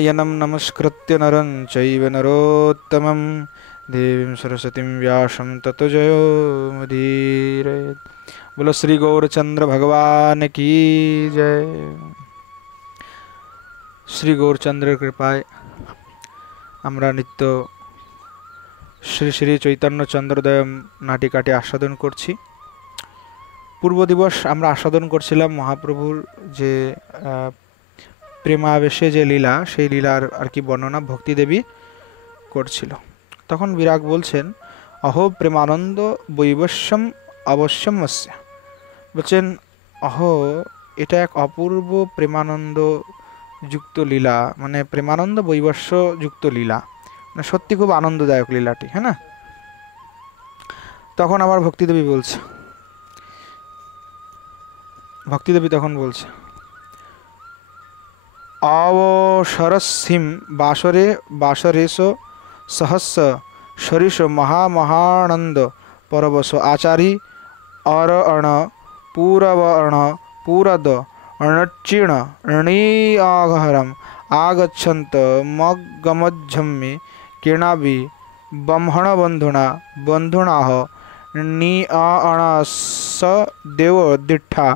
नारायणं नमस्कृत्य नरं चैव नरोत्तमं देवीं सरस्वतीं व्यासं ततो जयो मुदीरयेत्। बोलो श्री गौरचंद्र भगवान की जय। श्री गौरचंद्रेर कृपाয় আমরা নিত্য শ্রী শ্রী চৈতন্য চন্দ্রোদয় নাটিকাটি আস্বাদন করছি। পূর্ব দিবস আমরা আস্বাদন করছিলাম মহাপ্রভুর যে প্রেমাবেশে যে লীলা, সেই লীলার আর কি বর্ণনা ভক্তি দেবী করছিল। তখন বিরাগ বলছেন, অহো প্রেমানন্দ বৈবস্যম অবশ্যম অস্য। বলছেন, অহো এটা এক অপূর্ব প্রেমানন্দ যুক্ত লীলা, মানে প্রেমানন্দ বৈবস্য যুক্ত লীলা, মানে সত্যি খুব আনন্দদায়ক লীলাটি, হ্যাঁ না। তখন আবার ভক্তিদেবী বলছে, ভক্তিদেবী তখন বলছে, অবসরসিম বাসরে বাসরেশ সহস্র সরিষ মহামহানন্দ পরবশ আচারি অরণ পুরবর্ণ পুরদ অণচ্চিণ ণীয়াঘরম আগচ্ছন্ত মগমজ্জম্মে কির্ণাবি ব্রহ্মণ বন্ধুনা বন্ধুনাহ নিআণস দেব দিঠা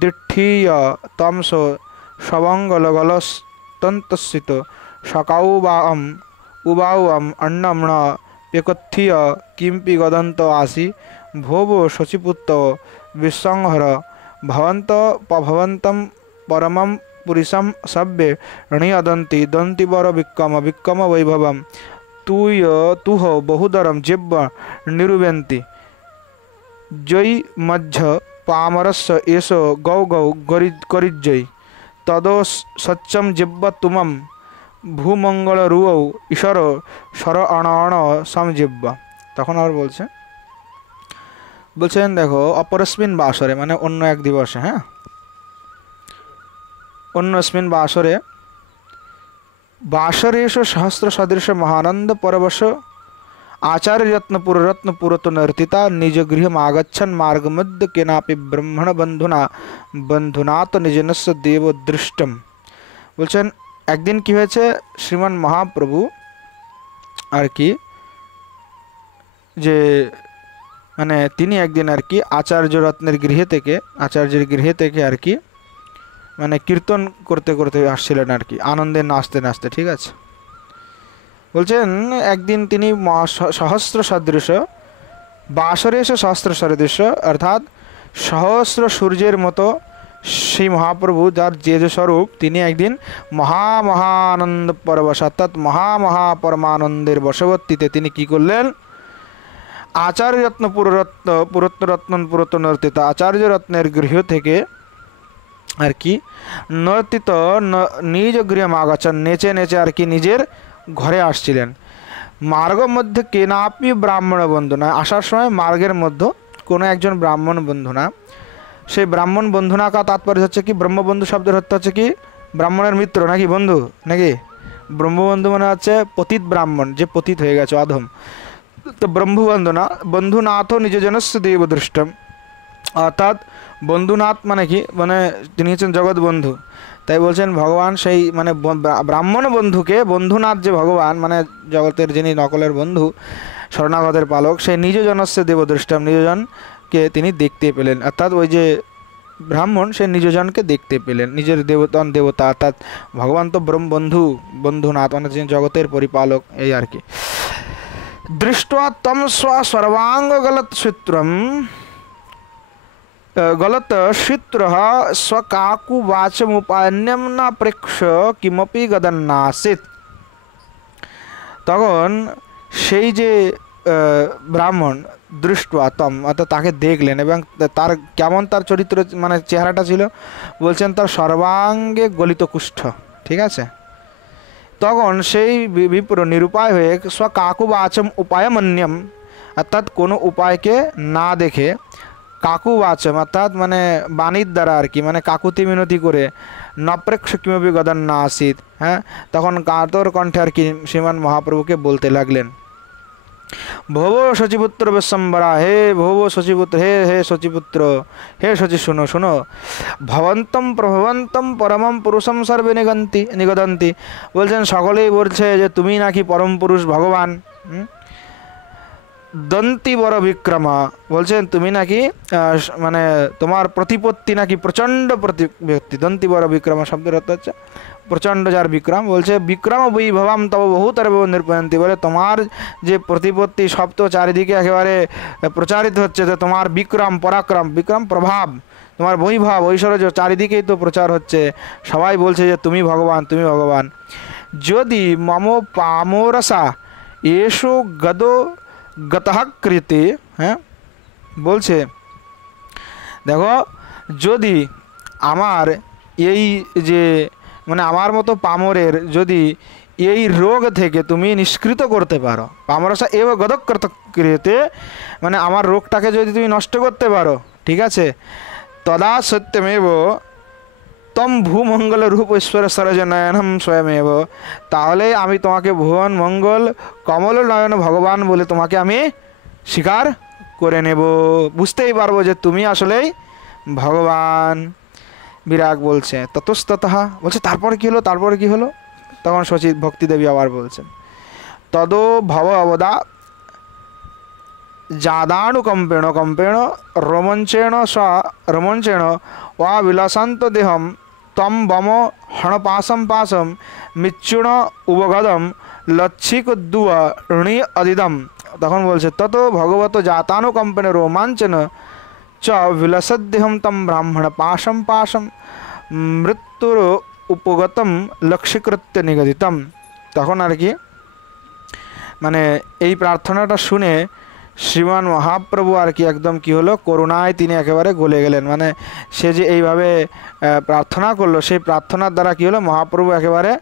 দিঠীয় তমসো সবঙ্গলগলস্তন্তস্যিত সকাউবাম উবাউম অন্নম্ন পেকথিয় কিম্পি গদন্ত আসি ভোব শচিপুত্র বিসংহর ভবন্ত ভবন্তম পরমম পুরিশম সব্যে ণীয়দন্তি দন্তিবর বিক্কম বিক্কম বৈভবম তুহ বহুদরম জিব্ব নিরুবেন্তি জয়ী মধ্য পামরস্য এসো গৌ গৌ করিজ্জয়ী তদো সচ্চম জিব্ব তুমম ভূমঙ্গল রুয়ৌ ঈশ্বর সর অণ অণ সমজিব্ব। তখন আবার বলছেন দেখো, অপরস্মিন বাসরে মানে অন্য এক দিবসে, হ্যাঁ, অন্যস্মিন বাসরে বাসরেশ সহস্র সদৃশ মহানন্দ পরবশ आचार्य रत्न पुरतो नर्तिता निज गृह आगछन मार्ग मध्य केनापि ब्रह्मण बंधुना बंधुनात निजनस्य देव दृष्टम। বলছেন একদিন কি হয়েছে, শ্রীমান মহাপ্রভু আর কি যে মানে তিনি একদিন আর কি আচার্য রত্নের গৃহে থেকে, আচার্যের গৃহে থেকে আর কি মানে কীর্তন করতে করতে আসছিলেন আর কি, আনন্দে নাচতে নাচতে, ঠিক আছে। বলছেন একদিন তিনি সহস্র সদৃশ বাসরে এসে সহস্র সদৃশ অর্থাৎ সহস্র সূর্যের মতো সেই মহাপ্রভু যার যে স্বরূপ, তিনি একদিন মহামহানন্দ পরবশ অর্থাৎ মহাপরমানন্দের বশবর্তীতে তিনি কি করলেন, আচার্য রত্ন পুরত্ন নর্তিত আচার্য রত্নের গৃহ থেকে আর কি নর্তিত নিজ গৃহ মাগাচ্ছেন, নেচে নেচে আর কি নিজের ঘরে আসছিলেন। মার্গ মধ্যে কেনাপি ব্রাহ্মণ বন্ধু না, আসার সময় মার্গের মধ্যে কোনো একজন ব্রাহ্মণ বন্ধু না। সেই ব্রাহ্মণ বন্ধু না কা তাৎপর্য হচ্ছে কি, ব্রহ্মবন্ধু শব্দের অর্থ হচ্ছে কি ব্রাহ্মণের মিত্র নাকি বন্ধু নাকি। ব্রহ্মবন্ধু মানে হচ্ছে পতিত ব্রাহ্মণ, যে পতিত হয়ে গেছে অধম। তো ব্রহ্মবন্ধু না বন্ধুনাথ নিজজনস্য দেবদৃষ্টম, অর্থাৎ বন্ধুনাথ মানে কি, মানে তিনি হচ্ছেন জগৎ বন্ধু। তাই বলছেন ভগবান সেই মানে ব্রাহ্মণ বন্ধুকে বন্ধুনাথ যে ভগবান মানে জগতের যিনি নকলের বন্ধু শরণাগতের পালক, সেই নিজজনস্য দেবদৃষ্টম, নিজজনকে তিনি দেখতে পেলেন। অর্থাৎ ওই যে ব্রাহ্মণ সে নিজজনকে দেখতে পেলেন, নিজের দেবতা অর্থাৎ ভগবান তো বন্ধু বন্ধুনাথ মানে যিনি জগতের পরিপালক, এই আর কি। দৃष्ट्वा तम स्वसर्वांग गलत सूत्रम गलत सूत्र स्वकाकुवाचमुपान्यम न प्रेक्ष किमपि गदन्नासित। তখন সেই যে ব্রাহ্মণ দৃষ্ট্বা তম অর্থাৎ তাকে দেখলেন এবং তার কেমন তার চরিত্র মানে চেহারাটা ছিল, বলছেন তার সর্বাঙ্গে গলিত কুষ্ঠ, ঠিক আছে। তখন সেই বিপ্র নিরুপায় হয়ে স্বকাকুবাচম উপায়মন্যম অর্থাৎ কোনো উপায়কে না দেখে, কাকুবাচম অর্থাৎ মানে বাণীর দ্বারা আর কি মানে কাকুতি মিনতি করে, নপ্রেক্ষ কিমপি গদন না আসিত, হ্যাঁ, তখন কাতর কণ্ঠে আর কি শ্রীমান মহাপ্রভুকে বলতে লাগলেন ভব শচিপুত্র বিশ্বম্বরা, হে ভব শচিপুত্র, হে হে শচিপুত্র, হে শচি শুনো শুনো, ভবন্তম প্রভবন্তম পরমম পুরুষম সর্বে নিগদন্তি, বলছেন সকলেই বলছে যে তুমি নাকি পরম পুরুষ ভগবান। দন্তি বড় বিক্রমা, বলছেন তুমি নাকি মানে তোমার প্রতিপত্তি নাকি প্রচণ্ড প্রতিপত্তি। দন্তি বড় বিক্রমা শব্দের অর্থ হচ্ছে প্রচণ্ড যার বিক্রম, বলছে বিক্রম বৈভবম তব বহুতর নির্পয়ন্তি, বলে তোমার যে প্রতিপত্তি সব তো চারিদিকে একেবারে প্রচারিত হচ্ছে, যে তোমার বিক্রম পরাক্রম, বিক্রম প্রভাব, তোমার বৈভব ঐশ্বর্য চারিদিকেই তো প্রচার হচ্ছে, সবাই বলছে যে তুমি ভগবান তুমি ভগবান। যদি মম পামরসা এসো গদো গতঃ কৃতে, হ্যাঁ বলছে দেখো যদি আমার এই যে মানে আমার মতো পামরের যদি এই রোগ থেকে তুমি নিষ্কৃত করতে পারো, পামরসা এব গদকৃত ক্রিয়েতে, মানে আমার রোগটাকে যদি তুমি নষ্ট করতে পারো, ঠিক আছে, তদা সত্যমেব তম ভূমঙ্গল রূপ ঈশ্বর সরজ নয়নম স্বয়মেব, তাহলে আমি তোমাকে ভুবন মঙ্গল কমল নয়ন ভগবান বলে তোমাকে আমি স্বীকার করে নেব, বুঝতেই পারবো যে তুমি আসলেই ভগবান। বিরাগ বলছে ততস্ততঃ, বলছে তারপরে কি হলো, তারপরে কি হলো, তখন শচী ভক্তিদেবী আবার বলছেন তদো ভব অবদা জাদানুকম্পেণ কম্পেণ রোমঞ্চেণ রোমঞ্চেণ ওয়া বিলাসান্ত দেহম তম বম হণপাশম পাশম মিচ্ছুণ উবগদম লচ্ছিকুদ্দুয় ঋণী অদিদম, তখন বলছে তত ভগবত জাতানুকম্পেণ রোমাঞ্চেন চ বিলসদ্দেহম তম ব্রাহ্মণ পাশম পাশম মৃত্যুর উপগতম লক্ষ্যীকৃত্য নিগদিতম। তখন আর কি মানে এই প্রার্থনাটা শুনে শ্রীমান মহাপ্রভু আর কি একদম কি হলো, করুণায় তিনি একেবারে গলে গেলেন। মানে সে যে এইভাবে প্রার্থনা করলো, সেই প্রার্থনার দ্বারা কি হলো, মহাপ্রভু একেবারে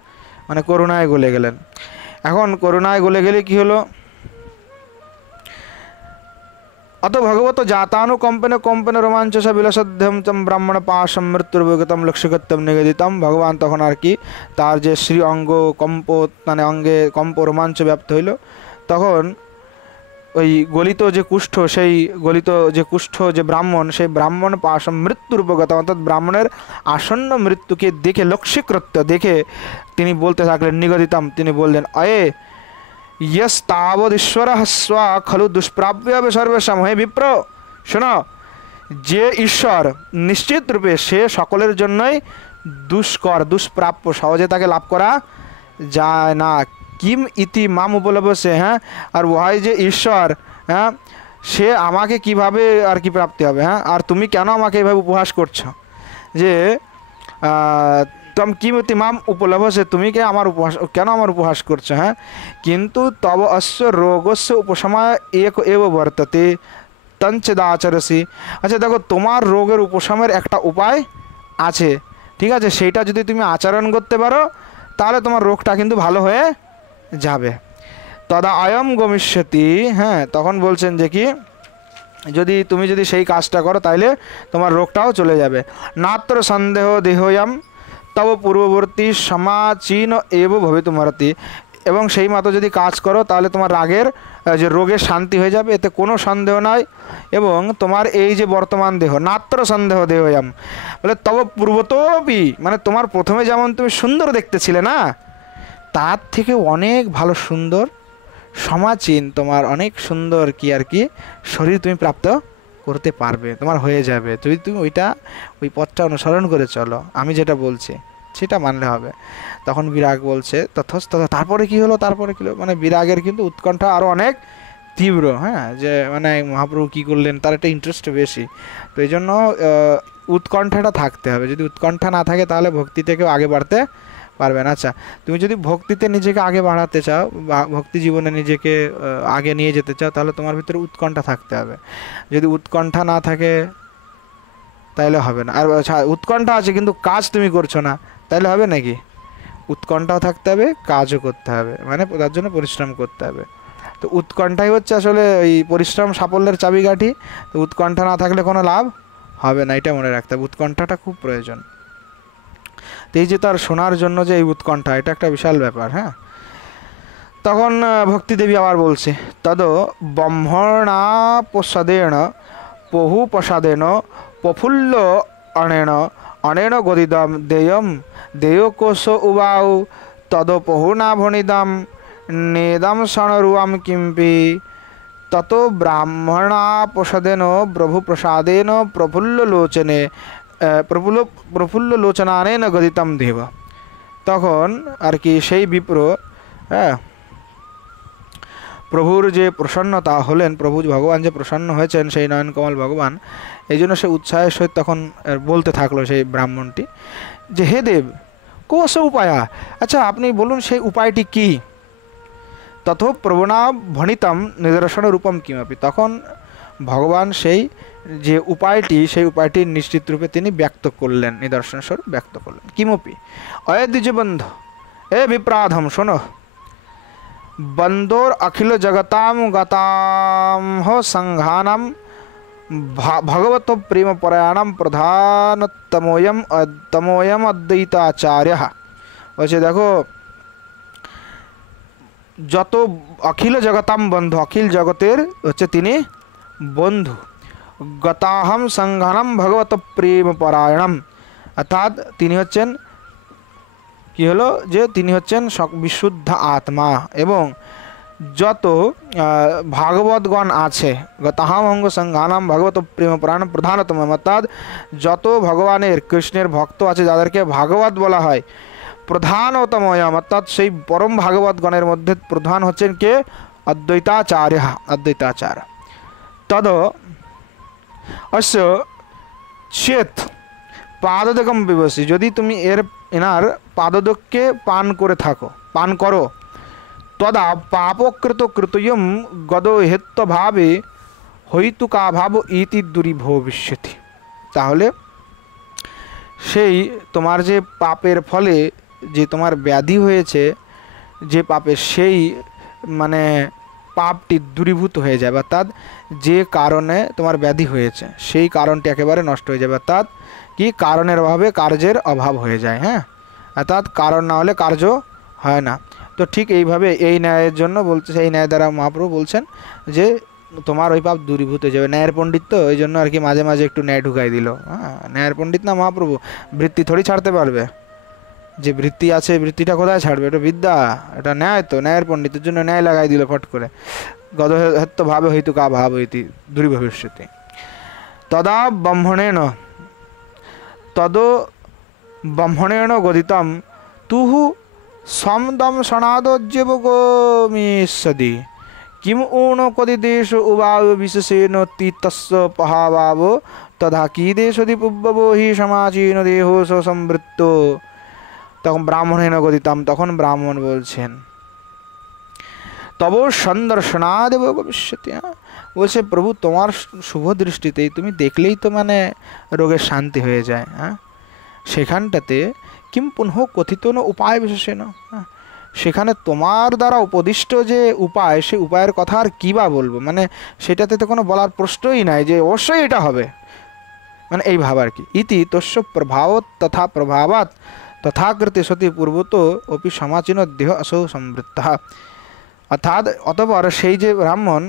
মানে করুণায় গলে গেলেন। এখন করুণায় গলে গেলে কি হলো, অত ভগবত জাতানুকম্পেন কম্পেন রোমাঞ্চ বিলাসধ্যম তম ব্রাহ্মণ পাশম মৃত্যুর্ভগতম লক্ষ্যগতম নিবেদিতম, ভগবান তখন আর কি তার যে শ্রী অঙ্গ কম্প মানে অঙ্গে কম্প রোমাঞ্চ ব্যাপ্ত হইল, তখন ওই গলিত যে কুষ্ঠ, সেই গলিত যে কুষ্ঠ যে ব্রাহ্মণ, সেই ব্রাহ্মণ পাশম মৃত্যুর্ভগতম, অর্থাৎ ব্রাহ্মণের আসন্ন মৃত্যুকে দেখে লক্ষ্যীকৃত্য দেখে তিনি বলতে থাকলেন নিগদিতম, তিনি বললেন অয়ে ইয়স্তাবদীশ্বর স্ব খলু দুষ্প্রাপ্য সর্বেশম, হে বিপ্র শোনো, যে ঈশ্বর নিশ্চিত রূপে সে সকলের জন্যই দুষ্কর দুষ্প্রাপ্য, সহজে তাকে লাভ করা যায় না। কিম ইতি মাম উপলভ্যসে, হ্যাঁ, আর ওহাই যে ঈশ্বর, হ্যাঁ, সে আমাকে কিভাবে আর কি প্রাপ্তি হবে, হ্যাঁ, আর তুমি কেন আমাকে এইভাবে উপহাস করছো, যে তম কিমতি মাম উপলভ্যসে, তুমি কে আমার উপহাস কেন আমার উপহাস করছো, হ্যাঁ, কিন্তু তব অস্য রোগস্য উপশমায় এক এব বর্ততে তঞ্চেদাচরসি, আচ্ছা দেখো তোমার রোগের উপশমের একটা উপায় আছে, ঠিক আছে, সেইটা যদি তুমি আচরণ করতে পারো তাহলে তোমার রোগটা কিন্তু ভালো হয়ে যাবে। তদা অয়ম গমিষ্যতি, হ্যাঁ, তখন বলছেন যে কি যদি তুমি যদি সেই কাজটা করো তাইলে তোমার রোগটাও চলে যাবে। নাত্র সন্দেহ দেহয়ম তব পূর্ববর্তী সমাচীন এব ভবিতুমর্হতি, এবং সেই মতো যদি কাজ করো তাহলে তোমার রাগের যে রোগের শান্তি হয়ে যাবে, এতে কোনো সন্দেহ নাই। এবং তোমার এই যে বর্তমান দেহ, নাত্র সন্দেহ দেহয়াম, বলে তব পূর্বতোপি, মানে তোমার প্রথমে যেমন তুমি সুন্দর দেখতেছিলে না, তার থেকে অনেক ভালো সুন্দর সমাচীন, তোমার অনেক সুন্দর কি আর কি শরীর তুমি প্রাপ্ত করতে পারবে, তোমার হয়ে যাবে যদি তুমি ওই পথটা অনুসরণ করে চলো, আমি যেটা বলছি সেটা মানলে হবে। তখন বিরাগ বলছে তথস্তথা, তারপরে কি হলো, তারপরে কি হলো, মানে বিরাগের কিন্তু উৎকণ্ঠা আরও অনেক তীব্র, হ্যাঁ, যে মানে মহাপ্রভু কী করলেন তার একটা ইন্টারেস্ট বেশি, তো এই জন্য উৎকণ্ঠাটা থাকতে হবে, যদি উৎকণ্ঠা না থাকে তাহলে ভক্তি থেকেও আগে বাড়তে পারবেন। আচ্ছা, তুমি যদি ভক্তিতে নিজেকে আগে বাড়াতে চাও বা ভক্তি জীবনে নিজেকে আগে নিয়ে যেতে চাও, তাহলে তোমার ভিতরে উৎকণ্ঠা থাকতে হবে, যদি উৎকণ্ঠা না থাকে তাহলে হবে না। আর উৎকণ্ঠা আছে কিন্তু কাজ তুমি করছো না, তাহলে হবে নাকি? উৎকণ্ঠাও থাকতে হবে, কাজও করতে হবে, মানে তার জন্য পরিশ্রম করতে হবে। তো উৎকণ্ঠাই হচ্ছে আসলে ওই পরিশ্রম সাফল্যের চাবিকাঠি। তো উৎকণ্ঠা না থাকলে কোনো লাভ হবে না, এটা মনে রাখতে হবে, উৎকণ্ঠাটা খুব প্রয়োজন। তো এই যে তার শোনার জন্য যে এই উৎকণ্ঠা, এটা একটা বিশাল ব্যাপার, হ্যাঁ। তখন ভক্তিদেবী আবার বলছে, তদ ব্রহ্মণাপসাদেন পহুপসাদেন প্রফুল্ল অনেন অনেন গদিদম দেয়ম দেয়কোষ উবাউ তদ পহুনা ভণিদম নেদম সণরুয়াম কিম্পি তত ব্রাহ্মণাপসাদেন প্রভুপ্রসাদেন প্রফুল্ললোচনে প্রফুল্ললোচনানেন গদিতম দেব। তখন আর কি সেই বিপ্র, হ্যাঁ, প্রভুর যে প্রসন্নতা হলেন, প্রভু ভগবান যে প্রসন্ন হয়েছেন সেই নয়নকমল ভগবান, এই জন্য সে উৎসাহের সহিত তখন বলতে থাকলো সেই ব্রাহ্মণটি যে হে দেব কোস উপায়া, আচ্ছা আপনি বলুন সেই উপায়টি কি। তথ প্রবণা ভণিতম নিদর্শন রূপম কিমপি, তখন ভগবান সেই যে উপায়টি, সেই উপায়টি নিশ্চিত রূপে তিনি ব্যক্ত করলেন, নিদর্শন স্বরূপ ব্যক্ত করলেন। কিমপি অয়দ্বিজবন্ধ এ বিপ্রাধম শোনো, বন্দোর অখিল জগতাম গতাম সংঘানম ভগবত প্রেম পরায়ণম প্রধানতমোয়ম অদ্বৈতাচার্য। বলছে দেখো, যত অখিল জগতাম বন্ধু, অখিল জগতের হচ্ছে তিনি বন্ধু, গতাহম সংঘানম ভগবত প্রেম পরায়ণম, অর্থাৎ তিনি হচ্ছেন কি হলো যে তিনি হচ্ছেন বিশুদ্ধ আত্মা, এবং যত ভাগবতগণ আছে, গতাহম অঙ্গ সংঘানম ভগবত প্রেম পরায়ণ প্রধানতম, অর্থাৎ যত ভগবানের কৃষ্ণের ভক্ত আছে যাদেরকে ভাগবত বলা হয়, প্রধানতময়ম অর্থাৎ সেই পরম ভাগবতগণের মধ্যে প্রধান হচ্ছেন কে, অদ্বৈতাচার্য, অদ্বৈতাচার্য। তদ অবশ্য চেত পাদোদকম বিবসি, যদি তুমি এনার পাদোদককে পান করে থাকো, পান করো, তদা পাপকৃত কৃতয়ম গদহেত্ব ভাবে হৈতুকা ভাব ইতি দুরিভবিষ্যতি, তাহলে সেই তোমার যে পাপের ফলে যে তোমার ব্যাধি হয়েছে, যে পাপের সেই মানে পাপটি দূরীভূত হয়ে যাবে, অর্থাৎ যে কারণে তোমার ব্যাধি হয়েছে সেই কারণটি একেবারে নষ্ট হয়ে যাবে, অর্থাৎ কি কারণের অভাবে কার্যের অভাব হয়ে যায়, হ্যাঁ, অর্থাৎ কারণ না হলে কার্য হয় না। তো ঠিক এইভাবে এই ন্যায়ের জন্য বলছে, এই ন্যায় দ্বারা মহাপ্রভু বলছেন যে তোমার ওই পাপ দূরীভূত হয়ে যাবে। ন্যায়ের পণ্ডিত তো ওই জন্য আর কি মাঝে মাঝে একটু ন্যায় ঢুকাই দিল, হ্যাঁ, ন্যায়ের পণ্ডিত না মহাপ্রভু, বৃত্তি থোড়ি ছাড়তে পারবে, যে বৃত্তি আছে বৃত্তিটা কোথায় ছাড়বে, এটা বিদ্যা, এটা ন্যায়, তো ন্যায়ের পণ্ডিতের জন্য ন্যায় লাগাই দিল ফট করে, গদহেত্ব ভাবে হইতু কা ভাব ইতি দূরীভবিষ্যতি। তদা ব্রহ্মণেন তদ ব্রহ্মণেন গদিতম তুহু সমদম সনাদজ্জেব গোমিষ্যদি কিম ঊণ কদি দেশ উবাব বিশেষেন তিতস্য পহাবাব তথা কি দেশদি পুব্ববো হি সমাচীন দেহ সমৃত্ত। তখন ব্রাহ্মণেন গদিতাম, তখন ব্রাহ্মণ বলছেন তব সন্দর্শনাদেব ভবিষ্যতি, বলছে প্রভু তোমার শুভ দৃষ্টিতেই, তুমি দেখলেই তো মানে রোগের শান্তি হয়ে যায়, হ্যাঁ, সেখানটাতে কিম পুনঃ কথিত ন উপায় বিশেষেন, হ্যাঁ, সেখানে তোমার দ্বারা উপদিষ্ট যে উপায়, সেই উপায়ের কথা আর কী বা বলবো, মানে সেটাতে তো কোনো বলার প্রশ্নই নাই যে অবশ্যই এটা হবে, মানে এই ভাব আর কি। ইতি তস্য প্রভাব তথা প্রভাবাৎ তথাকৃতি সতি পূর্বত অপি সমাচীন দেহ অসৌ সমৃদ্ধ, অর্থাৎ অতঃপর সেই যে ব্রাহ্মণ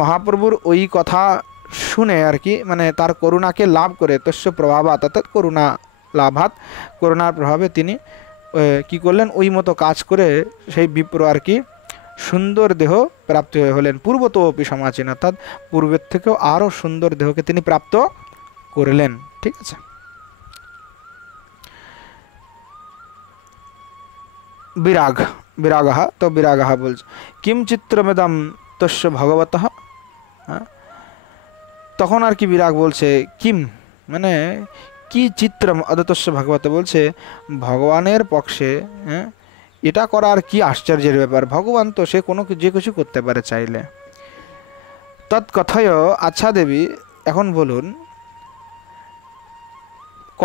মহাপ্রভুর ওই কথা শুনে আর কি, মানে তার করুণাকে লাভ করে, তস্য প্রভাবাৎ অর্থাৎ করুণা লাভাত, করুণার প্রভাবে তিনি কি করলেন, ওই মতো কাজ করে সেই বিপ্র আর কি সুন্দর দেহ প্রাপ্ত হলেন। পূর্বত অপি সমাচীন, অর্থাৎ পূর্বের থেকেও আরও সুন্দর দেহকে তিনি প্রাপ্ত করলেন, ঠিক আছে। বিরাগ বিরাগः, তো বিরাগः বলছে কিম চিত্রমেদম তস্য ভগবতঃ, হ্যাঁ, তখন আর কি বিরাগ বলছে কিম মানে কি চিত্রম অদতস্য ভগবত, বলছে ভগবানের পক্ষে, হ্যাঁ, এটা করা আর কি আশ্চর্যের ব্যাপার, ভগবান তো সে কোনো যে কিছু করতে পারে চাইলে। তৎকথয়, আচ্ছা দেবী এখন বলুন, ক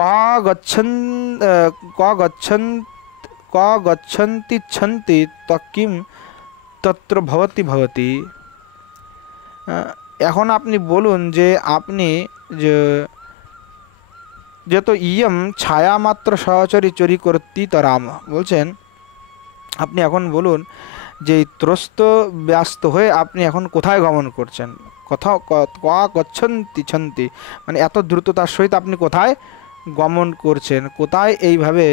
গচ্ছন্তি তকিম তত্র ভবতি ভবতি, এখন আপনি বলুন যে আপনি যে তো ইয়ম ছায়া মাত্র সহচরী চরি করতি তো রাম, বলছেন আপনি এখন বলুন যে এই ত্রস্ত ব্যস্ত হয়ে আপনি এখন কোথায় গমন করছেন, কোথাও কা গচ্ছন্তি ছন্তি, মানে এত দ্রুততার সহিত আপনি কোথায় গমন করছেন, কোথায় এইভাবে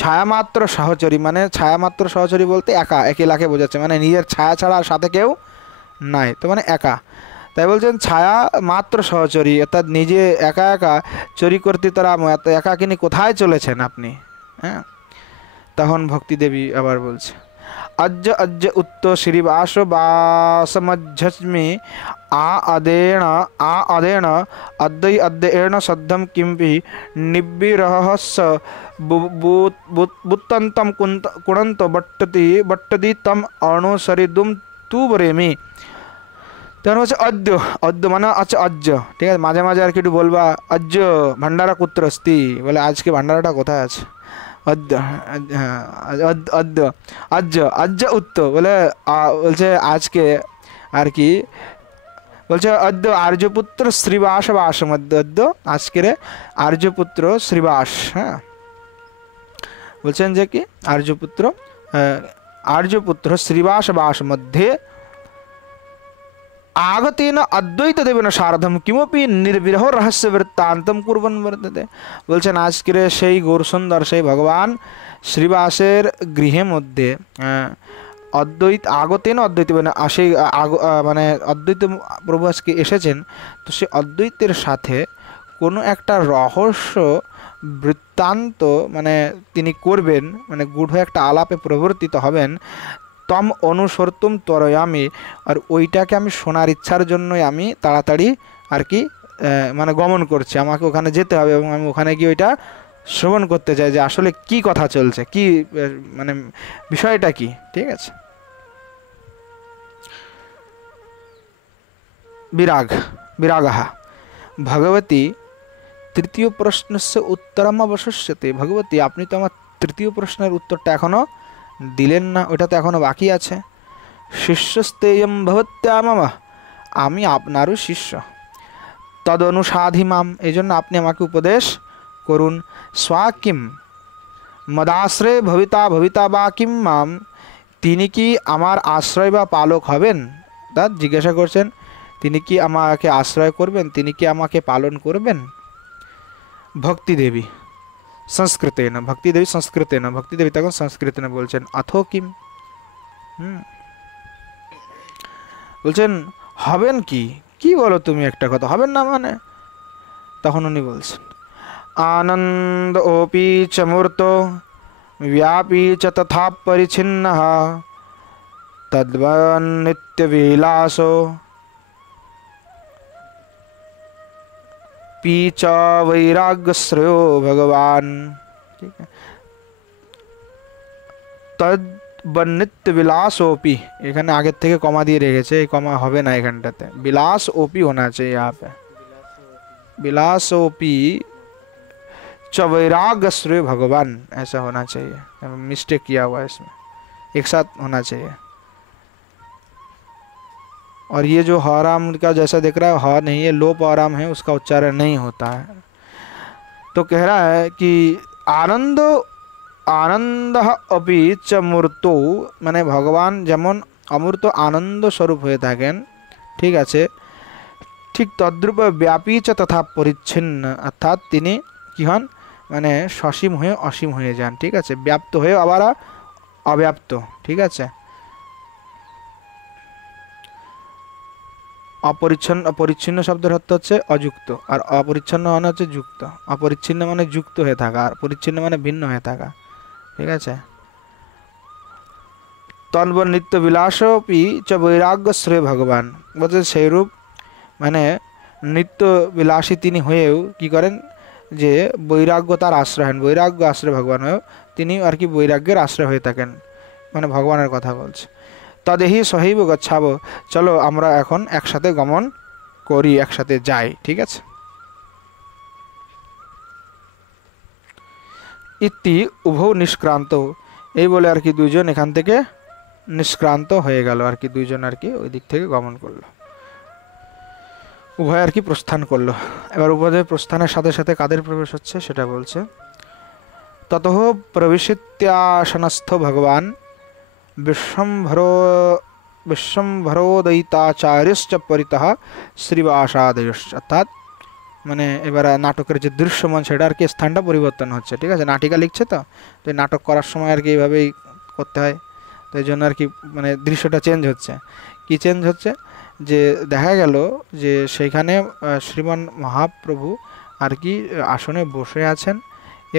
ছায়ামাত্র সহচরী, মানে ছায়ামাত্র সহচরী বলতে একা, একেলাকে বোঝাচ্ছে, মানে নিজের ছায়া ছাড়া আর সাথে কেউ নাই, তো মানে একা। তাই বলছেন ছায়া মাত্র সহচরী, অর্থাৎ নিজে একা একা চরি করতে তারা এত একাকিনী কোথায় চলেছেন আপনি। হ্যাঁ, তখন ভক্তি দেবী আবার বলছে, अज्ज अज्ज उत्तो श्रीवास वासमध्यस्मि आ अदेन अद्य अद्येन सद्धम किंपि निब्बिरहस्य बुत्तन्तं कुणन्त बट्टति तम अनुसरिदुम तु बरेमि। तখন হচ্ছে অদ্য, অদ্য মানে আচ্ছা অজ্জ, ঠিক আছে, মাঝে মাঝে আর কি একটু বলবা অজ্জ ভান্ডারা কুত্র অস্তি, বলে আজকে ভান্ডারাটা কোথায় আছে, অদ্য, হ্যাঁ অদ্য অজ্জ অজ্জ উত্ত বলে বলছে আজকে আর কি, বলছে অদ্য আর্যপুত্র শ্রীবাস বাস মধ্য, অদ্য আজকের আর্যপুত্র শ্রীবাস, হ্যাঁ বলছেন যে কি আর্যপুত্র শ্রীবাস বাস মধ্যে আগতেন অদ্বৈত দেবেন সারথম কিমপি নির্বিরহ রহস্য বৃত্তান্তম কুর্বন বর্ততে। বলছেন আজকের সেই গৌরসুন্দর সেই ভগবান শ্রীবাসের গৃহের মধ্যে আগতেন অদ্বৈত সেই মানে অদ্বৈত প্রভু আজকে এসেছেন, তো সেই অদ্বৈতের সাথে কোনো একটা রহস্য বৃত্তান্ত মানে তিনি করবেন, মানে গূঢ় একটা আলাপে প্রবর্তিত হবেন। তম অনুসর্তুম তরয়ামি, আর ওইটাকে আমি শোনার ইচ্ছার জন্যই আমি তাড়াতাড়ি আর কি মানে গমন করছি, আমাকে ওখানে যেতে হবে এবং আমি ওখানে গিয়ে ওইটা শ্রবণ করতে চাই যে আসলে কি কথা চলছে, কি মানে বিষয়টা কি, ঠিক আছে। বিরাগः ভগবতী তৃতীয় প্রশ্নস্য উত্তরম অবশিষ্যতে। ভগবতী আপনি তো আমার তৃতীয় প্রশ্নের উত্তরটা এখনো দিলেন না, ওটা তো এখনো বাকি আছে। শিষ্যস্তেয়ম ভবত্যা মম, আমি আপনারও শিষ্য। তদনুসাধি মাম, এই জন্য আপনি আমাকে উপদেশ করুন। স্বাকিম মদাশ্রয় ভবিতা বা কিম মাম, তিনি কি আমার আশ্রয় বা পালক হবেন, তা জিজ্ঞাসা করছেন, তিনি কি আমাকে আশ্রয় করবেন, তিনি কি আমাকে পালন করবেন। ভক্তি দেবী সংস্কৃতেন, ভক্তি দেবী সংস্কৃতেন, ভক্তি দেবী তখন সংস্কৃতেন বলছেন অথো কিম, বলছেন হবেন কি, কি বলো তুমি একটা কথা, হবেন না মানে। তখন উনি বলছেন আনন্দ ওপি চ মূর্ত ব্যাপী চ তথা পরিচ্ছিন্ন তদ্বন নিত্য বিলাসো पीच वैराग्य श्रेयो भगवान, ठीक है। तद नित्य विलासोपी, এখানে আগের থেকে কমা দিয়ে রেখেছে, এই কমা হবে না এখানটাতে, विलास ओपी होना चाहिए यहाँ पे, विलासोपी च वैराग्य श्रेयो भगवान ऐसा होना चाहिए, मिस्टेक किया हुआ है इसमें, एक साथ होना चाहिए। और ये जो हराम का जैसा दिख रहा है ह नहीं, ये लोप आराम है, उसका उच्चारण नहीं होता है। तो कह रहा है कि आनंद आनंद अपि च मूर्तो, মানে ভগবান যেমন অমূর্ত আনন্দ স্বরূপ হয়ে থাকেন, ঠিক আছে, ঠিক তদ্রূপ ব্যাপী চ তথা পরিচ্ছিন্ন, অর্থাৎ তিনি কি হন, মানে সসীম হয়ে অসীম হয়ে যান, ঠিক আছে, ব্যাপ্ত হয়ে আবার অব্যাপ্ত, ঠিক আছে। অপরিচ্ছন্ন, অপরিচ্ছিন্ন শব্দের অর্থ হচ্ছে অযুক্ত, আর অপরিচ্ছন্ন মানে হচ্ছে যুক্ত। অপরিচ্ছিন্ন মানে যুক্ত হয়ে থাকা, আর পরিচ্ছিন্ন মানে ভিন্ন হয়ে থাকা, ঠিক আছে। তন্ব নিত্য বিলাসপি চ বৈরাগ্য শ্রেয় ভগবান, বলছে সেইরূপ মানে নিত্য বিলাসী তিনি হয়েও কি করেন, যে বৈরাগ্য তার আশ্রয় হন, বৈরাগ্য আশ্রয় ভগবান হয়েও তিনি আর কি বৈরাগ্যের আশ্রয় হয়ে থাকেন, মানে ভগবানের কথা বলছে। তদেহি সহৈব গচ্ছাব, চলো আমরা এখন একসাথে গমন করি, একসাথে যাই, ঠিক আছে। ইতি উভৌ নিষ্ক্রান্ত, এই বলে আর কি দুইজন এখান থেকে নিষ্ক্রান্ত হয়ে গেল, আর কি দুইজন আর কি ওই দিক থেকে গমন করলো, উভয় আর কি প্রস্থান করলো। এবার উভয় প্রস্থানের সাথে সাথে কাদের প্রবেশ হচ্ছে সেটা বলছে। ততঃ প্রবিশিত্যাসনস্থ ভগবান विश्वम्भरो विश्वम्भरोदयिताचार्यश्च परितः শ্রীবাসাদয়শ্চ। অর্থাৎ মানে এবার নাটকের যে দৃশ্যমান সেটা আর কি স্থানটা পরিবর্তন হচ্ছে, ঠিক আছে। নাটিকা লিখছে তো, তো এই নাটক করার সময় আর কি এইভাবেই করতে হয়, তো এই জন্য আর কি মানে দৃশ্যটা চেঞ্জ হচ্ছে। কি চেঞ্জ হচ্ছে, যে দেখা গেল যে সেইখানে শ্রীমান মহাপ্রভু আর কি আসনে বসে আছেন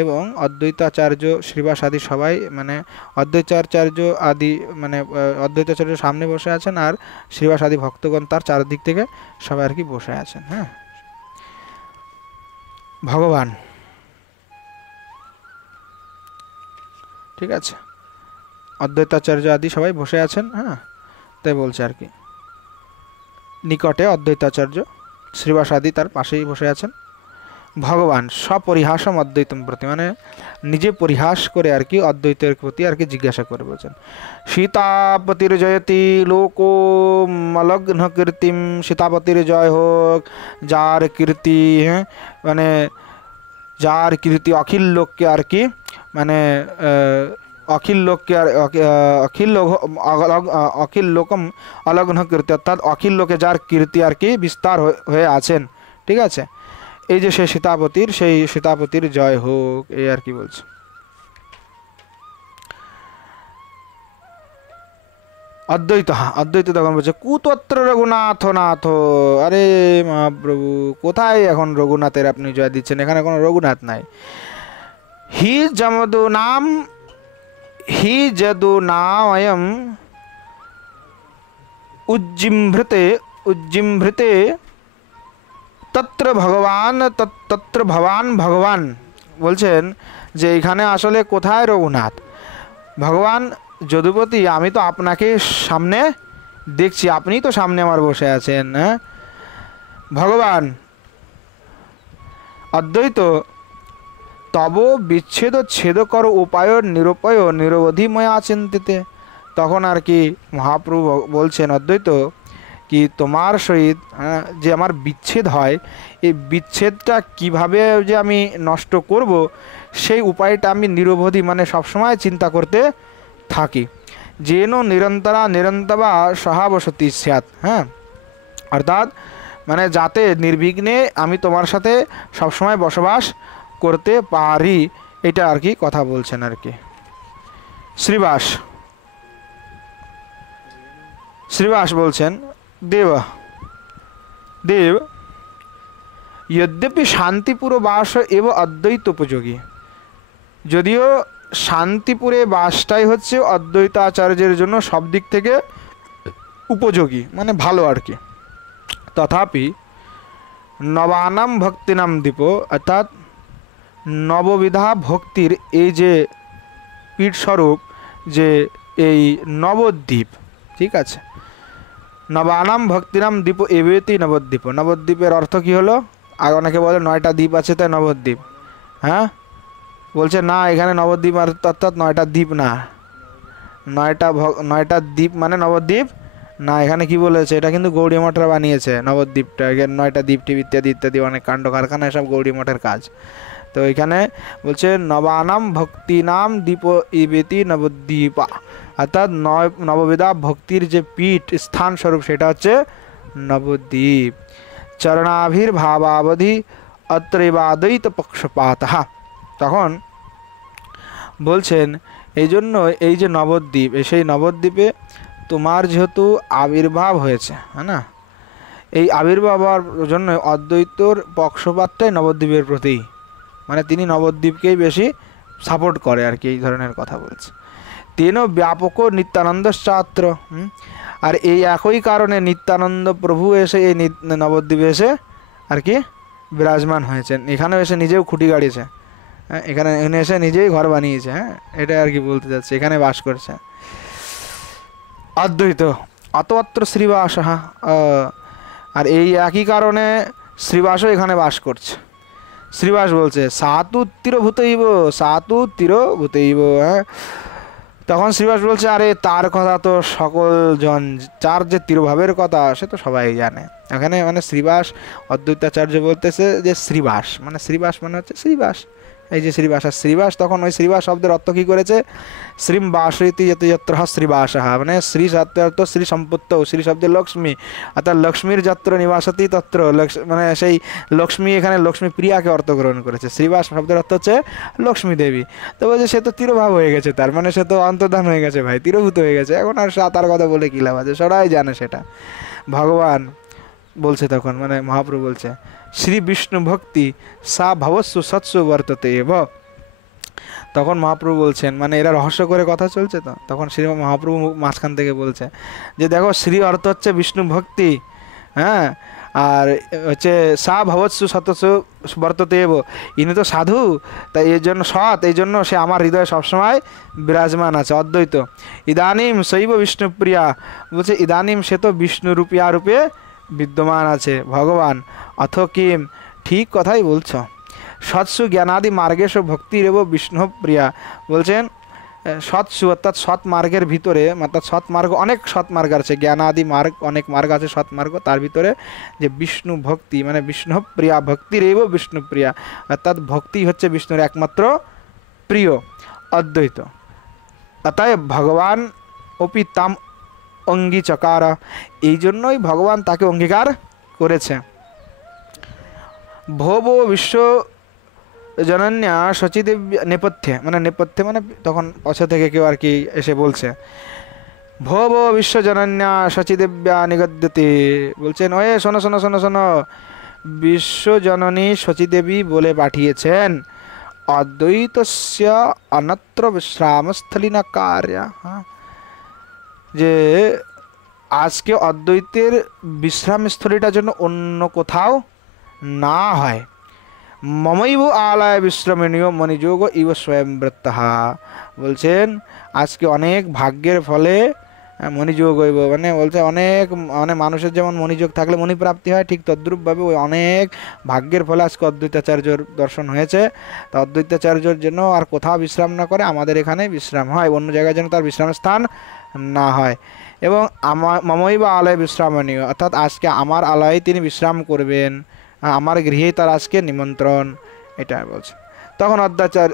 এবং অদ্বৈতাচার্য শ্রীবাস আদি সবাই মানে অদ্বৈতাচার্য আদি মানে অদ্বৈতাচার্য সামনে বসে আছেন আর শ্রীবাস আদি ভক্তগণ তার চারদিক থেকে সবাই আর কি বসে আছেন। হ্যাঁ, ভগবান, ঠিক আছে, অদ্বৈতাচার্য আদি সবাই বসে আছেন। হ্যাঁ, তাই বলছে আর কি নিকটে অদ্বৈতাচার্য শ্রীবাস আদি তার পাশেই বসে আছেন। ভগবান সপরিহাসম অদ্বৈতম প্রতি, মানে নিজে পরিহাস করে আর কি অদ্বৈতের প্রতি আর কি জিজ্ঞাসা করে বলছেন, সীতাপতির জয়তি লোকো মলগ্ন কীর্তিম, সীতাপতির জয় হোক, যার কীর্তি, হ্যাঁ মানে যার কীর্তি অখিল লোককে আর কি মানে অখিল লোককে আর অখিল লোকম অলগ্ন কীর্তি, অর্থাৎ অখিল লোকে যার কীর্তি আর কি বিস্তার হয়ে আছেন, ঠিক আছে। এই যে সেই সীতাপতির জয় হোক, এই আর কি বলছে। অদ্বৈত তখন বলছে কুতত্র রঘুনাথ নাথ, আরে মহাপ্রভু কোথায় এখন রঘুনাথের আপনি জয় দিচ্ছেন, এখানে কোনো রঘুনাথ নাই। হি যদু নায়ম উজ্জিম্ভৃতে তত্র ভগবান ভগবান বলছেন যে এখানে আসলে কোথায় রঘুনাথ, ভগবান যদুপতি আমি তো আপনাকে সামনে দেখছি, আপনি তো সামনে আমার বসে আছেন। হ্যাঁ, ভগবান অদ্বৈত তব বিচ্ছেদ ছেদ কর উপায় নিরুপায় নিরবধিময় আচিন্তিতে। তখন আর কি মহাপ্রভু বলছেন অদ্বৈত কি তোমার সহিত যে আমার বিচ্ছেদ হয়, এই বিচ্ছেদটা কিভাবে যে আমি নষ্ট করব সেই উপায়টা আমি নিরবধি মানে সবসময় চিন্তা করতে থাকি। যেন নিরন্তরা সহাবসতি স্যাৎ, হ্যাঁ অর্থাৎ মানে যাতে নির্বিঘ্নে আমি তোমার সাথে সবসময় বসবাস করতে পারি, এটা আর কি কথা বলছেন আর কি। শ্রীবাস বলছেন দেব यद्यपि শান্তিপুর বাস এব অদ্বৈত উপযোগী, যদিও শান্তিপুরে বাসটাই হচ্ছে অদ্বৈত আচার্যের জন্য সব দিক থেকে উপযোগী মানে ভালো আর কি। তথাপি নবানাম ভক্তিনাম দ্বীপ, অর্থাৎ নববিধা ভক্তির এই যে পীঠস্বরূপ যে এই নবদ্বীপ, ঠিক আছে, নবানাম ভক্তিনাম দ্বীপ এবেতি নবদ্বীপ। নবদ্বীপের অর্থ কি হলো, আর অনেকে বলে 9টা দ্বীপ আছে তাই নবদ্বীপ। হ্যাঁ, বলছে না এখানে নবদ্বীপ অর্থাৎ 9টা দ্বীপ না, 9টা দ্বীপ মানে নবদ্বীপ না, এখানে কি বলেছে এটা কিন্তু গৌড়ী মঠরা বানিয়েছে নবদ্বীপটা, এখানে 9টা দ্বীপ টিপ ইত্যাদি ইত্যাদি অনেক কাণ্ড কারখানা এসব গৌড়ী মঠের কাজ। তো এখানে বলছে নবানাম ভক্তি নাম দ্বীপ ইবেতি নবদ্বীপা, অর্থাৎ নববিধা ভক্তির যে পীঠ স্থান স্বরূপ সেটা হচ্ছে নবদ্বীপ। চরণাভির ভাবাবধি অত্রৈবাদ্বৈত পক্ষপাত। তখন বলছেন এই জন্য এই যে নবদ্বীপ, সেই নবদ্বীপে তোমার যেহেতু আবির্ভাব হয়েছে, হ্যাঁ না, এই আবির্ভাব হওয়ার জন্য অদ্বৈতর পক্ষপাতটাই নবদ্বীপের প্রতি, মানে তিনি নবদ্বীপকেই বেশি সাপোর্ট করে আর কি, এই ধরনের কথা বলছে। তেন ব্যাপক নিত্যানন্দ ছাত্র, আর এই একই কারণে নিত্যানন্দ প্রভু এসে এই নবদ্বীপে এসে আর কি বিরাজমান হয়েছেন, এখানেও এসে নিজেও খুঁটি গাড়িয়েছে, হ্যাঁ এখানে এসে নিজেই ঘর বানিয়েছে। হ্যাঁ, এটা আর কি বলতে যাচ্ছে, এখানে বাস করছে অদ্বৈত। অতত্র শ্রীবাস, আর এই একই কারণে শ্রীবাসও এখানে বাস করছে। শ্রীবাস বলছে সাতু তীরভূতইব, হ্যাঁ। তখন শ্রীবাস বলছে আরে তার কথা তো সকল জন, চার যে তিরোভাবের কথা সে তো সবাই জানে। এখানে মানে শ্রীবাস অদ্বৈতাচার্য বলতেছে যে শ্রীবাস মানে হচ্ছে শ্রীবাস, এই যে শ্রীবাস, আর শ্রীবাস তখন ওই শ্রীবাস শব্দের অর্থ কী করেছে, শ্রীম বাসইতি যত্র শ্রীবাসঃ, মানে শ্রী শব্দের অর্থ শ্রী সম্পত্ত, শ্রী শব্দের লক্ষ্মী, অর্থাৎ লক্ষ্মীর যত্র নিবাসতি তত্র, মানে সেই লক্ষ্মী এখানে লক্ষ্মী প্রিয়াকে অর্থ গ্রহণ করেছে। শ্রীবাস শব্দের অর্থ হচ্ছে লক্ষ্মী দেবী। তো বলছে সে তো তিরোভাব হয়ে গেছে, তার মানে সে তো অন্তর্ধান হয়ে গেছে ভাই, তিরোভূত হয়ে গেছে, এখন আর তার কথা বলে কী লাভ আছে, সবাই জানে সেটা। ভগবান বলছে তখন, মানে মহাপ্রভু বলছে, শ্রী বিষ্ণু ভক্তি সা ভবস্সু সৎসু বর্ততে এব। তখন মহাপ্রভু বলছেন, মানে এরা রহস্য করে কথা চলছে, তো তখন শ্রী মহাপ্রভু মাঝখান থেকে বলছে যে দেখো, শ্রী অর্থ হচ্ছে বিষ্ণু ভক্তি, হ্যাঁ, আর হচ্ছে সা ভবৎসু সতসু বর্ততে এব, ইনি তো সাধু, তাই এই জন্য সৎ, এই জন্য সে আমার হৃদয়ে সবসময় বিরাজমান আছে, অদ্বৈত। ইদানিম শৈব বিষ্ণুপ্রিয়া, বলছে ইদানিম সে তো বিষ্ণুরূপিয়া রূপে বিদ্যমান আছে ভগবান। অথ কিম, ঠিক কথাই বলছো। সৎসু জ্ঞানাদি মার্গেশ ভক্তিরেব বিষ্ণু প্রিয়া, বলছেন সৎসু অর্থাৎ সৎ মার্গের ভিতরে, অর্থাৎ সৎ মার্গ, অনেক সৎ মার্গ আছে, জ্ঞানাদি মার্গ অনেক মার্গ আছে সৎ মার্গ, তার ভিতরে যে বিষ্ণু ভক্তি মানে বিষ্ণু প্রিয়া, ভক্তিরেব বিষ্ণু প্রিয়া, অর্থাৎ ভক্তি হচ্ছে বিষ্ণুর একমাত্র প্রিয়, অদ্বৈত। অতএব ভগবান অপি তাম অঙ্গীচকার, এই জন্যই ভগবান তাকে অঙ্গীকার করেছে। ভোব বিশ্ব জনন্যা শচীদেবী নেপথ্যে, মানে নেপথ্যে মানে তখন পথে থেকে কেউ আর কি এসে বলছে, ভোব বিশ্বজনন্যা শচীদেব্যা নিগদ্যতে, বলছেন ওয়ে শোনো শোনো শোনো শোনো, বিশ্বজননী শচীদেবী বলে পাঠিয়েছেন, অদ্বৈতস্য অন্যত্র বিশ্রামস্থলিনা কার্য, হ্যাঁ, যে আজকে অদ্বৈতের বিশ্রামস্থলীটার জন্য অন্য কোথাও না হয়। মমৈব আলয় বিশ্রমণীয় মণিযোগ ইব স্বয়ং বৃত্তঃ, বলছেন আজকে অনেক ভাগ্যের ফলে মণিযোগ হইব, মানে বলছে অনেক, মানে মানুষের যেমন মণিযোগ থাকলে মণিপ্রাপ্তি হয়, ঠিক তদ্রূপভাবে ওই অনেক ভাগ্যের ফলে আজকে অদ্বৈতাচার্যর দর্শন হয়েছে। তা অদ্বৈতাচার্যর জন্য আর কোথাও বিশ্রাম না করে আমাদের এখানে বিশ্রাম হয়, অন্য জায়গায় যেন তার বিশ্রাম স্থান না হয়। এবং মমৈব আলয় বিশ্রামণীয়, অর্থাৎ আজকে আমার আলয়ে তিনি বিশ্রাম করবেন, আমার গৃহেই তার আজকে নিমন্ত্রণ, এটা বলছে। তখন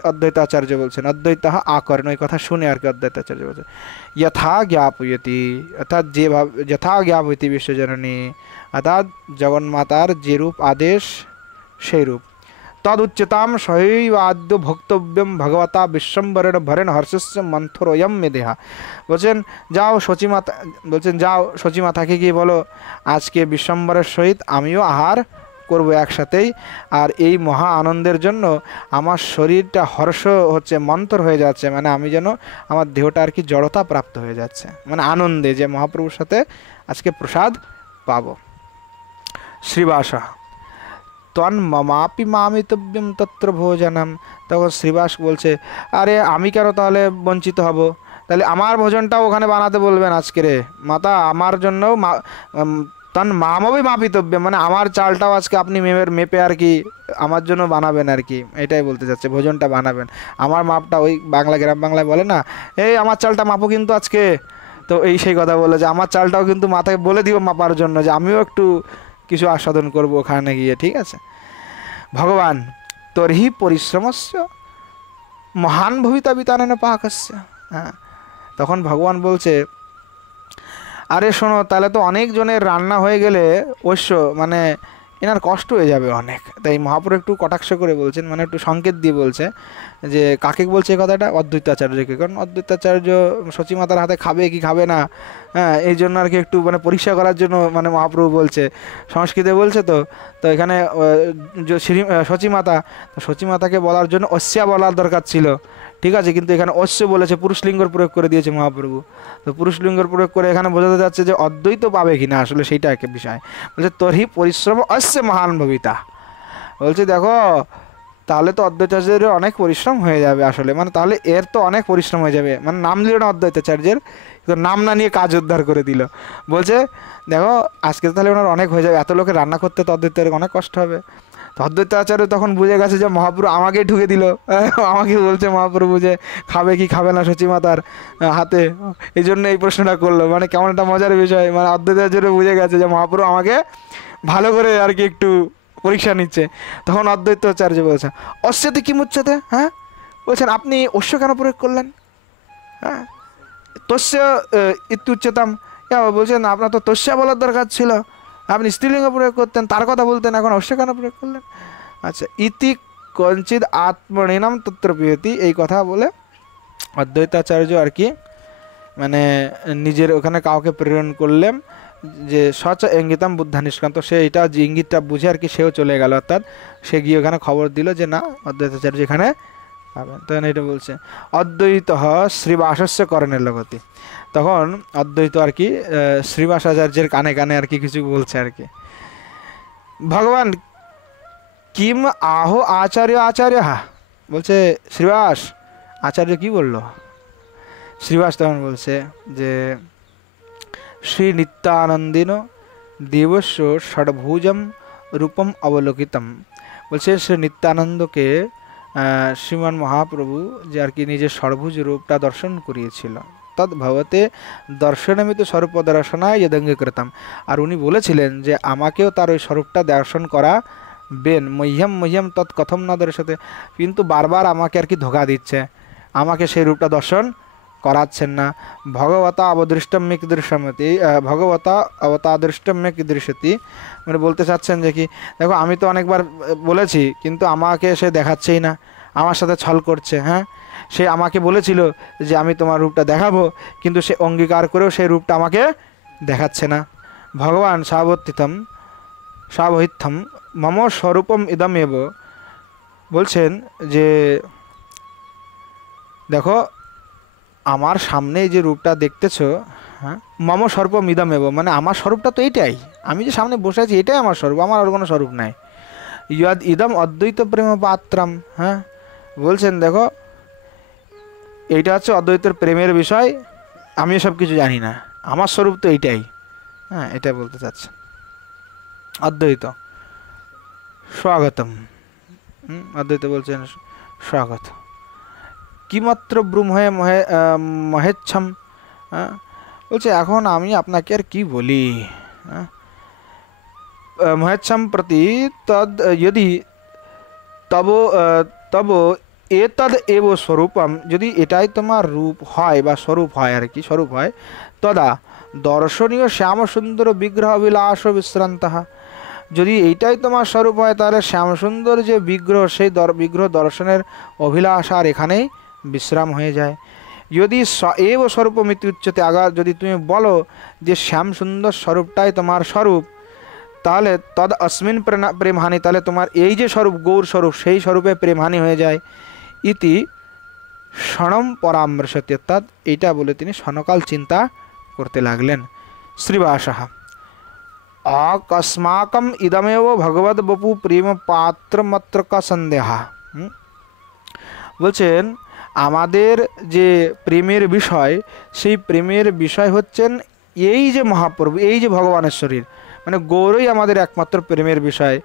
অদ্বৈতাচার্য বলছেন, অদ্বৈত আকরেণ, ওই কথা শুনে আর কি অদ্বৈতাচার্য বলছে, যথা জ্ঞাপয়তি, অর্থাৎ যেভাবে যথা জ্ঞাপয়তি বিশ্বজননী, অর্থাৎ জগন্মাতার যে রূপ আদেশ সেই রূপ, তদুচ্চতাম সহৈবাদ্য ভক্তব্যম ভগবতা বিশ্বম্বরেণ ভরেণ হর্ষস্য মন্থরোয়ম মে দেহা, বলছেন যাও সচিমাতা, বলছেন যাও সচিমাতাকে গিয়ে বলো আজকে বিশ্বম্বরের সহিত আমিও আহার করব একসাথেই, আর এই মহা আনন্দের জন্য আমার শরীরটা হর্ষ হচ্ছে, মন্থর হয়ে যাচ্ছে, মানে আমি যেন আমার দেহটা আর কি জড়তা প্রাপ্ত হয়ে যাচ্ছে, মানে আনন্দে যে মহাপ্রভুর সাথে আজকে প্রসাদ পাব। শ্রীবাস তন মমাপি মামিতব্যম তত্র ভোজনম, তখন শ্রীবাস বলছে আরে আমি কেন তাহলে বঞ্চিত হব, তাহলে আমার ভোজনটাও ওখানে বানাতে বলবেন আজকে রে মাতা, আমার জন্যও তন মামবি মাপিতব্য, মানে আমার চালটাও আজকে আপনি মেপে আর কি আমার জন্য বানাবেন আর কি, এটাই বলতে চাচ্ছে, ভোজনটা বানাবেন আমার মাপটা, ওই বাংলা গ্রাম বাংলায় বলে না, এই আমার চালটা মাপো কিন্তু আজকে, তো এই সেই কথা বলে যে আমার চালটাও কিন্তু মাথায় বলে দিব মাপার জন্য, যে আমিও একটু কিছু আস্বাদন করবো ওখানে গিয়ে, ঠিক আছে। ভগবান তর্হি পরিশ্রমস্য মহান ভবিতা বিতানেন পাকস্য, হ্যাঁ, তখন ভগবান বলছে আরে শোনো, তাহলে তো অনেক জনের রান্না হয়ে গেলে অবশ্য মানে এনার কষ্ট হয়ে যাবে অনেক, তাই মহাপুর একটু কটাক্ষ করে বলছেন, মানে একটু সংকেত দিয়ে বলছে যে কাকে বলছে এই কথাটা, অদ্বৈতাচার্যকে, কারণ অদ্বৈতাচার্য সচিমাতার হাতে খাবে কি খাবে না, হ্যাঁ, এই জন্য আর কি একটু মানে পরীক্ষা করার জন্য মানে মহাপ্রভু বলছে, সংস্কৃতে বলছে, তো তো এখানে সচিমাতাকে বলার জন্য অস্যা বলার দরকার ছিল, ঠিক আছে, কিন্তু এখানে অশ্য বলেছে, পুরুষলিঙ্গর প্রয়োগ করে দিয়েছে মহাপ্রভু, তো পুরুষলিঙ্গর প্রয়োগ করে এখানে বোঝাতে যাচ্ছে যে অদ্বৈত পাবে কিনা, আসলে সেইটা একটা বিষয়, বলছে তর্হি পরিশ্রম অস্য মহান ভবিতা, বলছে দেখো তাহলে তো অদ্বৈতাচার্যের অনেক পরিশ্রম হয়ে যাবে আসলে, মানে তাহলে এর তো অনেক পরিশ্রম হয়ে যাবে, মানে নাম দিল না অদ্বৈতাচার্যের, তো নাম না নিয়ে কাজ উদ্ধার করে দিল, বলছে দেখো আজকে তাহলে ওনার অনেক হয়ে যাবে, এত লোকের রান্না করতে তো অদ্বৈতের অনেক কষ্ট হবে। অদ্বৈতাচার্য তখন বুঝে গেছে যে মহাপ্রভু আমাকেই ঢুকে দিল, আমাকে বলছে মহাপ্রভু যে খাবে কি খাবে না সচিমাতার হাতে, এই জন্য এই প্রশ্নটা করলো, মানে কেমন একটা মজার বিষয়, মানে অদ্বৈতাচার্য বুঝে গেছে যে মহাপ্রভু আমাকে ভালো করে আর কি একটু পরীক্ষা নিচ্ছে। তখন অদ্বৈতাচার্য বলছে অস্যতে কি মুচ্যতে, হ্যাঁ বলছেন আপনি অশ্য কেন প্রয়োগ করলেন, হ্যাঁ তস্য ইত্যুচ্যতাম, বলছেন আপনার তো তস্যা বলার দরকার ছিল, আপনি স্ত্রীলিঙ্গ প্রয়োগ করতেন, তার কথা বলতেন, এখন অশ্য কেন প্রয়োগ করলেন। আচ্ছা, ইতি কঞ্চিত আত্মনিনাম তত্র পিয়তি, এই কথা বলে অদ্বৈতাচার্য আর কি মানে নিজের ওখানে কাউকে প্রেরণ করলেন যে সচ ইঙ্গিতাম বুদ্ধা নিষ্কান্ত, সে এটা যে ইঙ্গিতটা বুঝে আর কি সেও চলে গেল, অর্থাৎ সে গিয়ে ওখানে খবর দিল যে না অদ্বৈতাচার্য এখানে পাবেন। তখন এটা বলছে অদ্বৈত শ্রীবাসস্য করণের লগতি, তখন অদ্বৈত আর কি শ্রীবাসাচার্যের কানে কানে আর কি কিছু বলছে আর কি, ভগবান কিম আহো আচার্য আচার্য, বলছে শ্রীবাস আচার্য কি বলল। শ্রীবাস তখন বলছে যে শ্রী নিত্যানন্দিন দেবস্য ষড়ভুজম রূপম অবলোকিতম, বলছে শ্রী নিত্যানন্দকে শ্রীমান মহাপ্রভু যে আর কি নিজের ষড়ভুজ রূপটা দর্শন করিয়েছিল, তৎ ভবতে দর্শনমিত স্বরূপ দর্শনায় যদঙ্গীকৃতম, আর উনি বলেছিলেন যে আমাকেও তার ওই স্বরূপটা দর্শন করা বেন, মহ্যম মহ্যম তৎ কথম না দর্শতে, কিন্তু বারবার আমাকে আর কি ধোকা দিচ্ছে, আমাকে সেই রূপটা দর্শন করাচ্ছেন না। ভগবতা অবদৃষ্টম্যে কীদৃশ্যমতি, ভগবতা অবতাদৃষ্টম্যে কীদৃশ্যতি, মানে বলতে চাচ্ছেন যে কি দেখো আমি তো অনেকবার বলেছি কিন্তু আমাকে সে দেখাচ্ছেই না, আমার সাথে ছল করছে, হ্যাঁ সে আমাকে বলেছিল যে আমি তোমার রূপটা দেখাবো, কিন্তু সে অঙ্গীকার করেও সেই রূপটা আমাকে দেখাচ্ছে না। ভগবান সাবহিত্যম মম স্বরূপম ইদমেব, বলছেন যে দেখো আমার সামনে যে রূপটা দেখতেছো, হ্যাঁ মম স্বরূপম ইদমেব, মানে আমার স্বরূপটা তো এইটাই, আমি যে সামনে বসে আছি এটাই আমার স্বরূপ, আমার আর কোনো স্বরূপ নাই। ইয়াদ ইদম অদ্বৈত প্রেম পাত্রম, হ্যাঁ বলছেন দেখো এইটা হচ্ছে অদ্বৈতের প্রেমের বিষয়, আমি সব কিছু জানি না, আমার স্বরূপ তো এইটাই, হ্যাঁ এটা বলতে চাচ্ছে অদ্বৈত। স্বাগতম, অদ্বৈত বলছেন স্বাগত। কিমাত্র ব্রহ্মে মহেচ্ছম, বলছে এখন আমি আপনাকে আর কি বলি, মহেচ্ছম প্রতি তদ যদি তব তব এতদ এব স্বরূপম, যদি এটাই তোমার রূপ হয় বা স্বরূপ হয় আর কি স্বরূপ হয়, তদা দর্শনীয় শ্যামসুন্দর বিগ্রহ বিলাস বিশ্রান্ত, যদি এইটাই তোমার স্বরূপ হয় তাহলে শ্যামসুন্দর যে বিগ্রহ সেই বিগ্রহ দর্শনের অভিলাষ আর এখানেই বিশ্রাম হয়ে যায়। যদি এব স্বরূপমিতি উচ্চতে, আগার যদি তুমি বলো যে শ্যামসুন্দর স্বরূপটাই তোমার স্বরূপ, তাহলে তদ অস্মিন প্রেমহানি, তাহলে তোমার এই যে স্বরূপ গৌর স্বরূপ সেই স্বরূপে প্রেমহানি হয়ে যায়। ইতি ক্ষণম পরামর্শতে, অর্থাৎ এইটা বলে তিনি ক্ষণকাল চিন্তা করতে লাগলেন। শ্রীবাসঃ অকস্মাকম ইদমেব ভগবদ বপু প্রেম পাত্রমাত্র কা সন্দেহা, বলছেন আমাদের যে প্রেমের বিষয় সেই প্রেমের বিষয় হচ্ছেন এই যে মহাপ্রভু, এই যে ভগবানের শরীর, মানে গৌরই আমাদের একমাত্র প্রেমের বিষয়,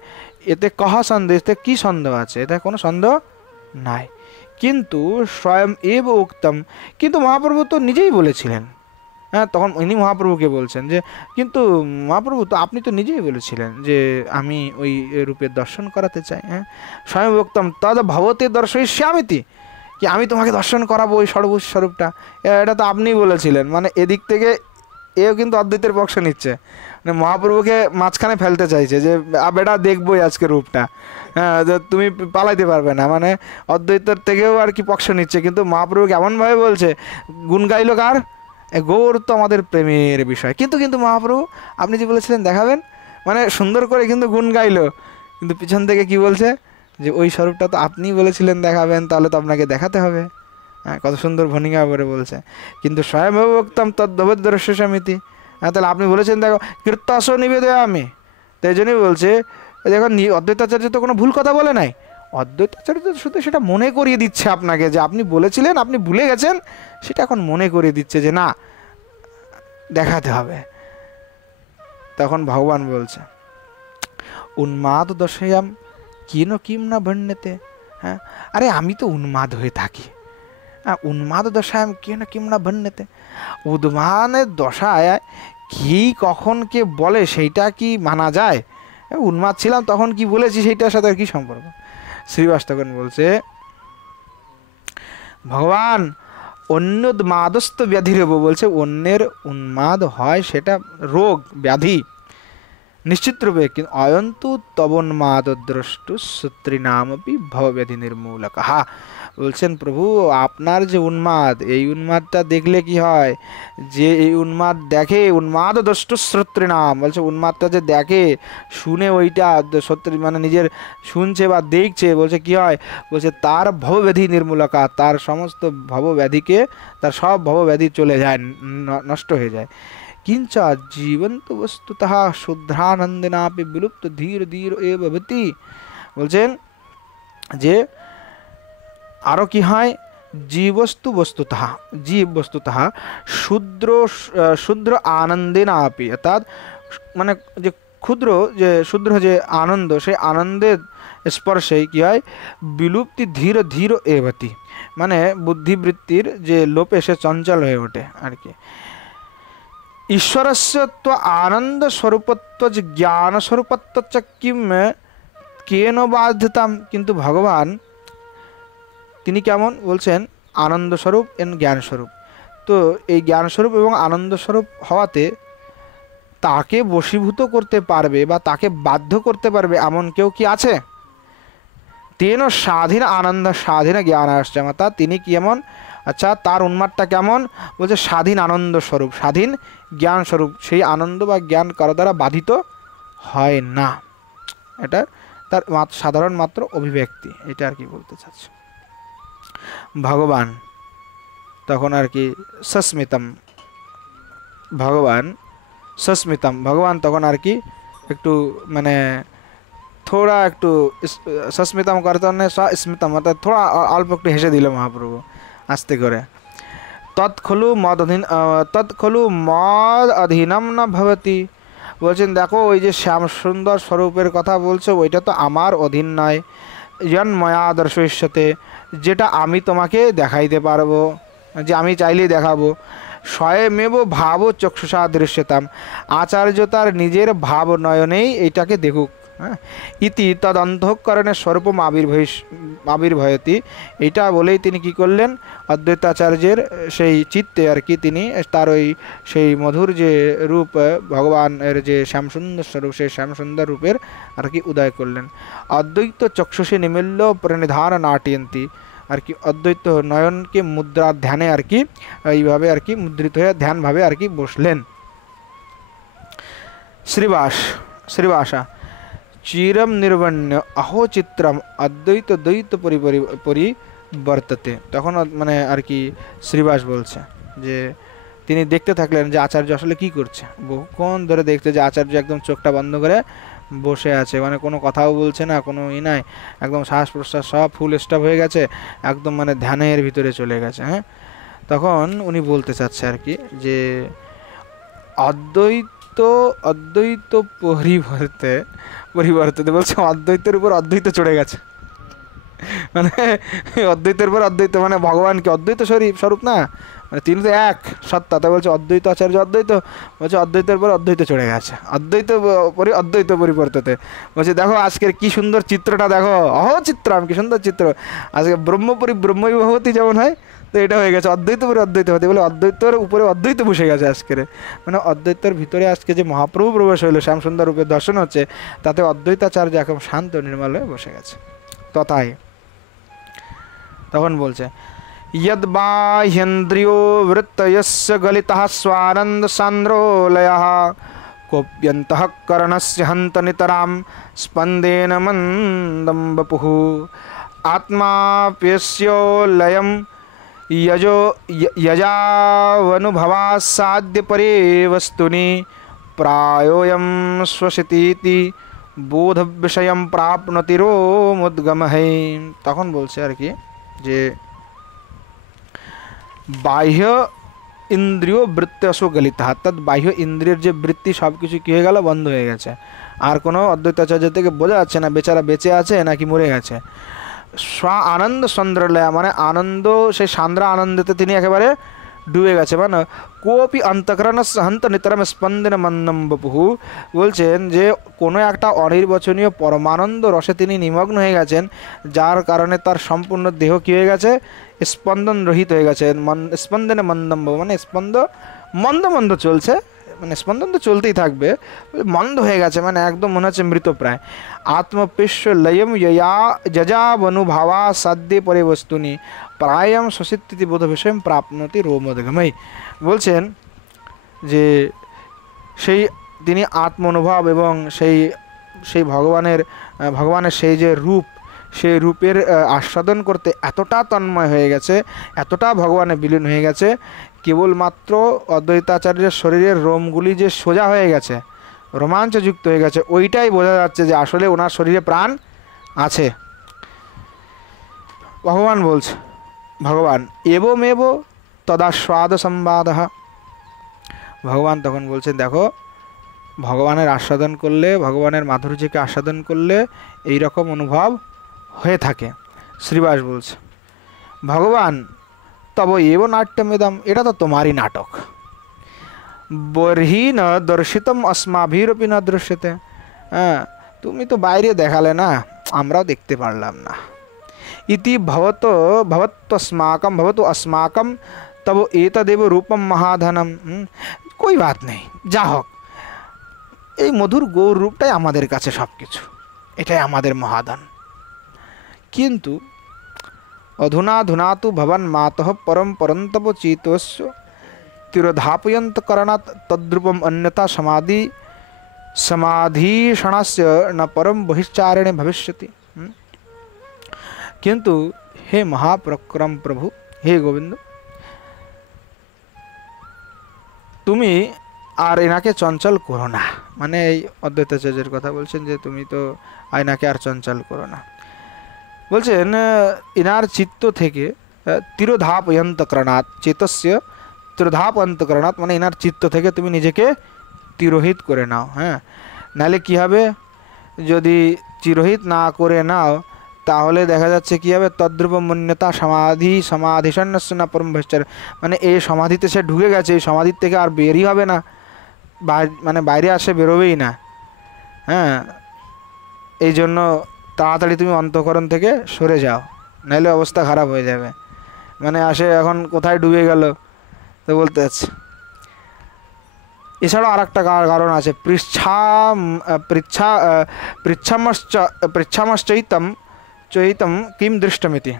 এতে কহা সন্দেহ, এতে কী সন্দেহ আছে, এতে কোনো সন্দেহ নাই। কিন্তু স্বয়ং এব উক্তম, কিন্তু মহাপ্রভু তো নিজেই বলেছিলেন, হ্যাঁ তখন ইনি মহাপ্রভুকে বলছেন যে কিন্তু মহাপ্রভু তো আপনি তো নিজেই বলেছিলেন যে আমি ওই রূপের দর্শন করাতে চাই, হ্যাঁ স্বয়ং উক্তম তদ ভবতে দর্শয়িষ্যামিতি, কি আমি তোমাকে দর্শন করাবো ওই সর্বভূত স্বরূপটা, এটা তো আপনিই বলেছিলেন। মানে এদিক থেকে এও কিন্তু অদ্বৈতের পক্ষ নিচ্ছে, মানে মহাপ্রভুকে মাঝখানে ফেলতে চাইছে যে বেটা দেখবোই আজকে রূপটা, হ্যাঁ তুমি পালাইতে পারবে না, মানে অদ্বৈতের থেকেও আর কি পক্ষ নিচ্ছে। কিন্তু মহাপ্রভুকে এমনভাবে বলছে গুণ গাইলো কার, গৌর তো আমাদের প্রেমের বিষয়, কিন্তু কিন্তু মহাপ্রভু আপনি যে বলেছিলেন দেখাবেন, মানে সুন্দর করে কিন্তু গুণ গাইলো, কিন্তু পিছন থেকে কি বলছে যে ওই স্বরূপটা তো আপনিই বলেছিলেন দেখাবেন, তাহলে তো আপনাকে দেখাতে হবে, হ্যাঁ কত সুন্দর ভূমিকা করে বলছে। কিন্তু স্বয়ংভক্তম তদ্ভবদ্দর্শ্য সমিতি, হ্যাঁ তাহলে আপনি বলেছেন দেখো কীর্তাস নিবেদয় আমি, তো এই জন্যই বলছে দেখো অদ্বৈতাচার্য তো কোনো ভুল কথা বলে নাই, অদ্বৈতাচার্য শুধু সেটা মনে করিয়ে দিচ্ছে আপনাকে যে আপনি বলেছিলেন আপনি ভুলে গেছেন, সেটা এখন মনে করিয়ে দিচ্ছে যে না দেখাতে হবে। তখন ভগবান বলছে উন্মাদ দশায়াম কিন কিম না ভণ্যতে, হ্যাঁ আরে আমি তো উন্মাদ হয়ে থাকি, হ্যাঁ উন্মাদ দশায়াম কিন কিম না ভণ্যতে, উন্মাদের দশায় কি কখন কে বলে সেইটা কি মানা যায়, উন্মাদ ছিলাম তখন কি বলেছি সেইটার সাথে আর কি সম্পর্ক। শ্রীবাস তখন বলছে ভগবান অন্যোন্মাদস্ত ব্যাধিরেব, বলছে অন্যের উন্মাদ হয় সেটা রোগ ব্যাধি নিশ্চিত রূপে, কিন্তু অয়ন্তু তবন্মাদ দ্রষ্টু সূত্রী নামপি ভবব্যাধি নির্মূলক। হা, বলছেন প্রভু আপনার যে উন্মাদ, এই উন্মাদটা দেখলে কি হয়, যে এই উন্মাদ দেখে, উন্মাদ দ্রষ্টু শ্রোত্রী নাম, বলছে উন্মাদটা যে দেখে শুনে ওইটা সত্যি মানে নিজের শুনছে বা দেখছে, বলছে কি হয়, বলছে তার ভবব্যাধি নির্মূলকা, তার সমস্ত ভবব্যাধিকে, তার সব ভবব্যাধি চলে যায়, নষ্ট হয়ে যায়। किंच जीवंत वस्तुतः शुद्धानंदिनापि विलुप्त धीर धीर एव भवति, বলছেন যে আরো কি হয়, জীবস্তু বস্তুতः, জীব বস্তুতः শুদ্র শুদ্র আনন্দেনাপি, অর্থাৎ মানে যে ক্ষুদ্র যে শুদ্র যে আনন্দ, সেই আনন্দের স্পর্শে কি হয়, বিলুপ্তি ধীর ধীর এভতি, মানে বুদ্ধিবৃত্তির যে লোপে সে চঞ্চল হয়ে ওঠে আর কি। ঈশ্বরস্য তো আনন্দ স্বরূপত্ব যে জ্ঞান স্বরূপত্ব চ কিম কেন বাধ্যতাম, কিন্তু ভগবান তিনি কেমন, বলছেন আনন্দ স্বরূপ এন জ্ঞান স্বরূপ, তো এই জ্ঞান স্বরূপ এবং আনন্দ স্বরূপ হওয়াতে তাকে বশীভূত করতে পারবে বা তাকে বাধ্য করতে পারবে এমন কেউ কি আছে? তেন স্বাধীন আনন্দ স্বাধীন জ্ঞান আসছে, অর্থাৎ তিনি কেমন, আচ্ছা তার উন্মাদটা কেমন, বলছে স্বাধীন আনন্দ স্বরূপ, স্বাধীন জ্ঞান স্বরূপ, সেই আনন্দ বা জ্ঞান কারো দ্বারা বাধিত হয় না, এটা তার সাধারণ মাত্র অভিব্যক্তি, এটা আর কি বলতে চাচ্ছে। ভগবান তখন আর কি সস্মিতম, ভগবান সস্মিতম, ভগবান তখন আর কি একটু মানে थोड़ा একটু সস্মিতম করতে স্মিতম, অর্থাৎ থোড়া অল্প একটু হেসে দিল মহাপ্রভু আস্তে করে। তৎখলু মদ অধীনম না ভবতি, বলছেন দেখো ওই যে শ্যাম সুন্দর স্বরূপের কথা বলছো ওইটা তো আমার অধীন নয়, জন ময়া দর্শয়িষ্যতে, যেটা আমি তোমাকে দেখাইতে পারবো, যে আমি চাইলেই দেখাবো। স্বয়মেব ভাব চক্ষুষা দৃশ্যতাম, আচার্য তার নিজের ভাব নয়নেই এইটাকে দেখুক। হ্যাঁ, ইতি তদ অন্তঃকরণের স্বরূপম আবির্ভয়তি, এইটা বলেই তিনি কি করলেন, অদ্বৈতাচার্যের সেই চিত্তে আর কি তিনি তার ওই সেই মধুর যে রূপ ভগবানের যে শ্যামসুন্দর স্বরূপ, সেই শ্যামসুন্দর রূপের আর কি উদয় করলেন। অদ্বৈত চক্ষুষে নিমিল্য প্রণিধান নাটয়ন্তি, আর কি অদ্বৈত নয়নকে মুদ্রার ধ্যানে আর কি এইভাবে আর কি মুদ্রিত হয়ে ধ্যানভাবে আর কি বসলেন। শ্রীবাসা চিরম নির্বণ্য অহো চিত্রম অদ্বৈত দ্বৈত পরিবর্ততে, তখন মানে আর কি শ্রীবাস বলছে যে তিনি দেখতে থাকলেন যে আচার্য আসলে কি করছে, বহুক্ষণ ধরে দেখতে, যে আচার্য একদম চোখটা বন্ধ করে বসে আছে, মানে কোনো কথাও বলছে না, কোনো নাই, একদম শ্বাস প্রশ্বাস সব ফুল স্টপ হয়ে গেছে, একদম মানে ধ্যানের ভিতরে চলে গেছে। হ্যাঁ, তখন উনি বলতে চাচ্ছে আর কি যে অদ্বৈত পরিবর্তে বলছে অদ্বৈতের উপর অদ্বৈত চড়ে গেছে, মানে অদ্বৈতের উপর অদ্বৈত, মানে ভগবান কি অদ্বৈত স্বরূপ না, মানে তিনি তো এক সত্তা, তাই বলছে অদ্বৈত আচার্য অদ্বৈত, বলছে অদ্বৈতের পর অদ্বৈত চড়ে গেছে, অদ্বৈত পরিবর্ততে, বলছে দেখো আজকের কি সুন্দর চিত্রটা দেখো, চিত্রাম কি সুন্দর চিত্র, আজকে ব্রহ্মবিভূতি যেমন হয়, তো এটা হয়ে গেছে অদ্বৈত পরে অদ্বৈত হতে, বলে অদ্বৈতের উপরে অদ্বৈত বসে গেছে আজকের, মানে অদ্বৈতের ভিতরে আজকে যে মহাপ্রভু প্রবেশ হইলো, শ্যামসুন্দর রূপের দর্শন হচ্ছে, তাতে অদ্বৈতাচার্য এখন শান্ত নির্মল হয়ে বসে গেছে। তথায় তখন বলছে यद बाह्येन्द्रियो वृत्तयस्य गलितः स्वानंद सान्द्रोलयः कोप्यन्तः करणस्य हन्त नितरां स्पन्देन मन्दं वपुः आत्माप्यस्यो लयं यजावनुभवासाद्य परे वस्तुनि प्रायोऽयं स्वसितीति बोध विषयं प्राप्नोति रोमुद्गमहे। তখন বলছে আর কি যে বাহ্য ইন্দ্রিয় বৃত্তসু গলিত, অর্থাৎ বাহ্য ইন্দ্রিয়ের যে বৃত্তি সব কিছু কী হয়ে গেল, বন্ধ হয়ে গেছে, আর কোনো অদ্বৈতাচার্য থেকে বোঝা যাচ্ছে না বেচারা বেঁচে আছে নাকি মরে গেছে। স্ব আনন্দ সন্দ্রলয়া, মানে আনন্দ, সেই সান্দ্রা আনন্দতে তিনি একেবারে ডুবে গেছে। মানে কোপি অন্তঃকরণ হন্ত নিতরম স্পন্দন মন্দম বপুহু, বলছেন যে কোনো একটা অনির্বচনীয় পরমানন্দ রসে তিনি নিমগ্ন হয়ে গেছেন, যার কারণে তার সম্পূর্ণ দেহ কী হয়ে গেছে, স্পন্দন রহিত হয়ে গেছে। স্পন্দনে মন্দম বপু মানে স্পন্দ মন্দ মন্দ চলছে, মানে স্পন্দন তো চলতেই থাকবে, মন্দ হয়ে গেছে মানে একদম মনে হচ্ছে মৃতপ্রায়। আত্মপেশ্ব লয়ম যয়া যজাবনুভাবা সাধ্যে পরে বস্তুনি প্রায়ম শশিত্যতি বোধ বিষয় প্রাপ্নতি রোমোদগময়। বলছেন যে সেই তিনি আত্ম অনুভব এবং সেই সেই ভগবানের সেই যে রূপ, সেই রূপের আস্বাদন করতে এতটা তন্ময় হয়ে গেছে, এতটা ভগবানে বিলীন হয়ে গেছে, কেবলমাত্র অদ্বৈতাচার্যের শরীরের রোমগুলি যে সোজা হয়ে গেছে, রোমাঞ্চযুক্ত হয়ে গেছে, ওইটাই বোঝা যাচ্ছে যে আসলে ওনার শরীরে প্রাণ আছে। ভগবান বলছে, ভগবান এবমেব তদাস্বাদ সংবাদ। ভগবান তখন বলছেন দেখো, ভগবানের আস্বাদন করলে, ভগবানের মাধুর্যকে আস্বাদন করলে এই রকম অনুভব হয়ে থাকে। শ্রীবাস বলছে ভগবান তব এব নাট্যমেদম, এটা তো তোমারই নাটক। বর্হি ন দর্শিতম अस्माभिरपि न দৃশ্যতে, হ্যাঁ তুমি তো বাইরে দেখালে না, আমরাও দেখতে পারলাম না। ইতি ভবতু अस्माकं तब एतदेव रूपम महाधनम। कोई बात नहीं, যা হোক এই মধুর গৌর রূপটাই আমাদের কাছে সব কিছু, এটাই আমাদের মহাধন। কিন্তু অধুনা ধুনাতু ভবন মাতঃ পরম পরন্তপ চিতস্য তিরোধাপয়ন্ত করণাৎ তদ্রূপম অন্যতা সমাধিষণস্য ন পরম বহিশ্চারণে ভবিষ্যতি। কিন্তু হে মহাপরাক্রম প্রভু, হে গোবিন্দ, তুমি আর এনাকে চঞ্চল করো না। মানে এই অদ্বৈতাচার্যের কথা বলছেন যে তুমি তো এনাকে আর চঞ্চল করো না। বলছেন এনার চিত্ত থেকে তিরোধাপ অন্তঃকরণাৎ, চেতস্য তিরোধাপ অন্তঃকরণাৎ মানে এনার চিত্ত থেকে তুমি নিজেকে তিরোহিত করে নাও। হ্যাঁ, নাহলে কী হবে, যদি চিরোহিত না করে নাও তাহলে দেখা যাচ্ছে কী হবে, তদ্রূপ মন্যতা সমাধিষণ্যস্য না পরম ভৈশ্চার, মানে এই সমাধিতে সে ঢুকে গেছে, এই সমাধির থেকে আর বেরই হবে না, মানে বাইরে আসে বেরোবেই না। হ্যাঁ, এই জন্য তাড়াতাড়ি তুমি অন্তঃকরণ থেকে সরে যাও, নাহলে অবস্থা খারাপ হয়ে যাবে। মানে আসে এখন কোথায় ডুবে গেল তো বলতে যাচ্ছে। এছাড়াও আর একটা কারণ আছে, পৃচ্ছামশ্চৈতম কিম দৃষ্টমিতি।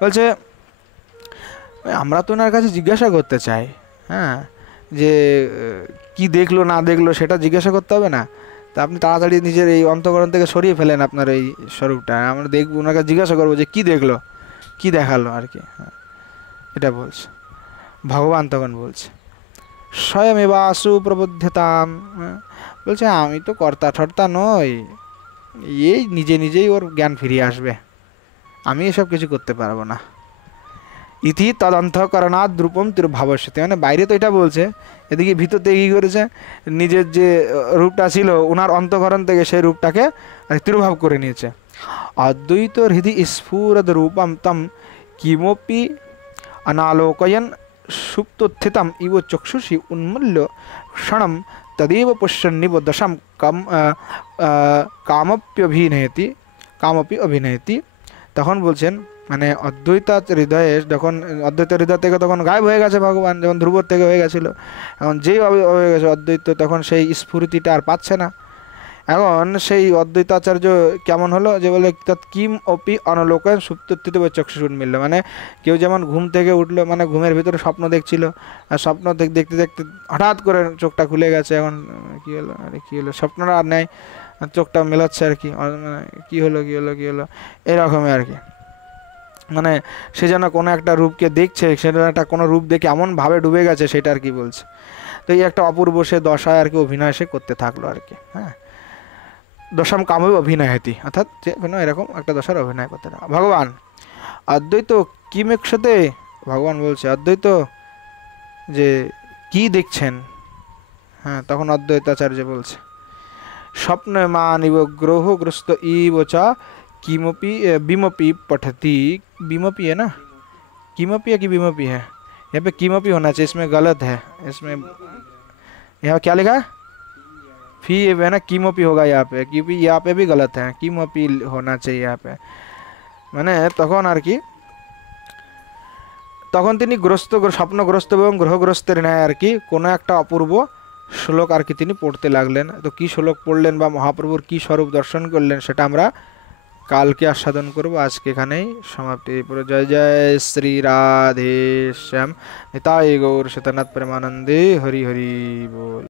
বলছে আমরা তো ওনার কাছে জিজ্ঞাসা করতে চাই, হ্যাঁ, যে কি দেখলো না দেখলো সেটা জিজ্ঞাসা করতে হবে না, তা আপনি তাড়াতাড়ি নিজের এই অন্তঃকরণ থেকে সরিয়ে ফেলেন আপনার এই স্বরূপটা, আমরা দেখব, ওনার কাছে জিজ্ঞাসা করবো যে কি দেখলো, কি দেখালো আর কি। হ্যাঁ, এটা বলছে ভগবান। তখন বলছে স্বয়মেবাসু প্রবুদ্ধতাম, বলছে আমি তো কর্তা ঠর্তা নই, এই নিজে নিজেই ওর জ্ঞান ফিরিয়ে আসবে, আমি এসব কিছু করতে পারবো না। ইতি তদন্তঃকরণাৎ রূপম তিরুভাবস্যতে, মানে বাইরে তো এটা বলছে, এদিকে ভিতরতে কী করেছে, নিজের যে রূপটা ছিল ওনার অন্তঃকরণ থেকে সেই রূপটাকে তিরুভাব করে নিয়েছে। অদ্বৈত হৃদি স্ফুরদ রূপম তম কিমপি অনালোকয়ন সুপ্তোত্থিতম ইব চক্ষুষি উন্মূল্য ক্ষণম তদেব পুষ্যন্নিব দশম কামপি অভিনয়তি। তখন বলছেন মানে অদ্বৈত হৃদয়ে যখন অদ্বৈত হৃদয় থেকে তখন গায়েব হয়ে গেছে ভগবান, যখন ধ্রুবর থেকে হয়ে গেছিলো, এখন যেই হয়ে গেছে অদ্বৈত, তখন সেই স্ফূর্তিটা আর পাচ্ছে না। এখন সেই অদ্বৈতাচার্য কেমন হলো, যে বলে কিম অপি অনলোকন সুপ্তোত্থিত চক্ষু উন্মিল্য, মানে কেউ যেমন ঘুম থেকে উঠলো, মানে ঘুমের ভিতরে স্বপ্ন দেখছিল, আর স্বপ্ন দেখতে দেখতে হঠাৎ করে চোখটা খুলে গেছে, এখন কী হলো, আরে কী হলো, স্বপ্নটা আর নেই, চোখটা মেলাচ্ছে আর কি, মানে কী হলো এরকমই আর কি। মানে সে যেন কোনো একটা রূপকে দেখছে, সেটা একটা কোনো রূপ দেখে এমনভাবে ডুবে গেছে, সেটা আর কি বলছে। তো এই একটা অপূর্ব সে দশায় আর কি অভিনয় সে করতে থাকলো আর কি। হ্যাঁ, দশম কামই অভিনয়তি, অর্থাৎ যে কোনো এরকম একটা দশার অভিনয় করতে থাকা। ভগবান অদ্বৈত কিমেক্ষতে, ভগবান বলছে অদ্বৈত যে কি দেখছেন। হ্যাঁ, তখন অদ্বৈতাচার্য বলছে স্বপ্নে মানিব গ্রহগ্রস্ত ইব চ কিমপি বিমপি পঠতি, বিমপি है ना, किमपि है कि विमपि है, यहाँ पे किमपि होना चाहिए, इसमें गलत है। इसमें यहाँ क्या लिखा है, फी है ना, किमपि होगा यहाँ पे, क्योंकि यहाँ पे भी गलत है, किमपि होना चाहिए यहाँ पे। মানে তখন আর কি, তখন তিনি স্বপ্নগ্রস্ত এবং গ্রহগ্রস্তের ন্যায় আর কি কোনো একটা অপূর্ব শ্লোক আর কি তিনি পড়তে লাগলেন। তো কি শ্লোক পড়লেন বা মহাপ্রভুর কি স্বরূপ দর্শন করলেন সেটা আমরা কালকে আস্বাদন করব। আজকে এখানেই সমাপ্তি। পুরো জয় জয় শ্রী রাধে শ্যাম নিতাই গৌর শতনাথ প্রেমানন্দে হরি হরি বল।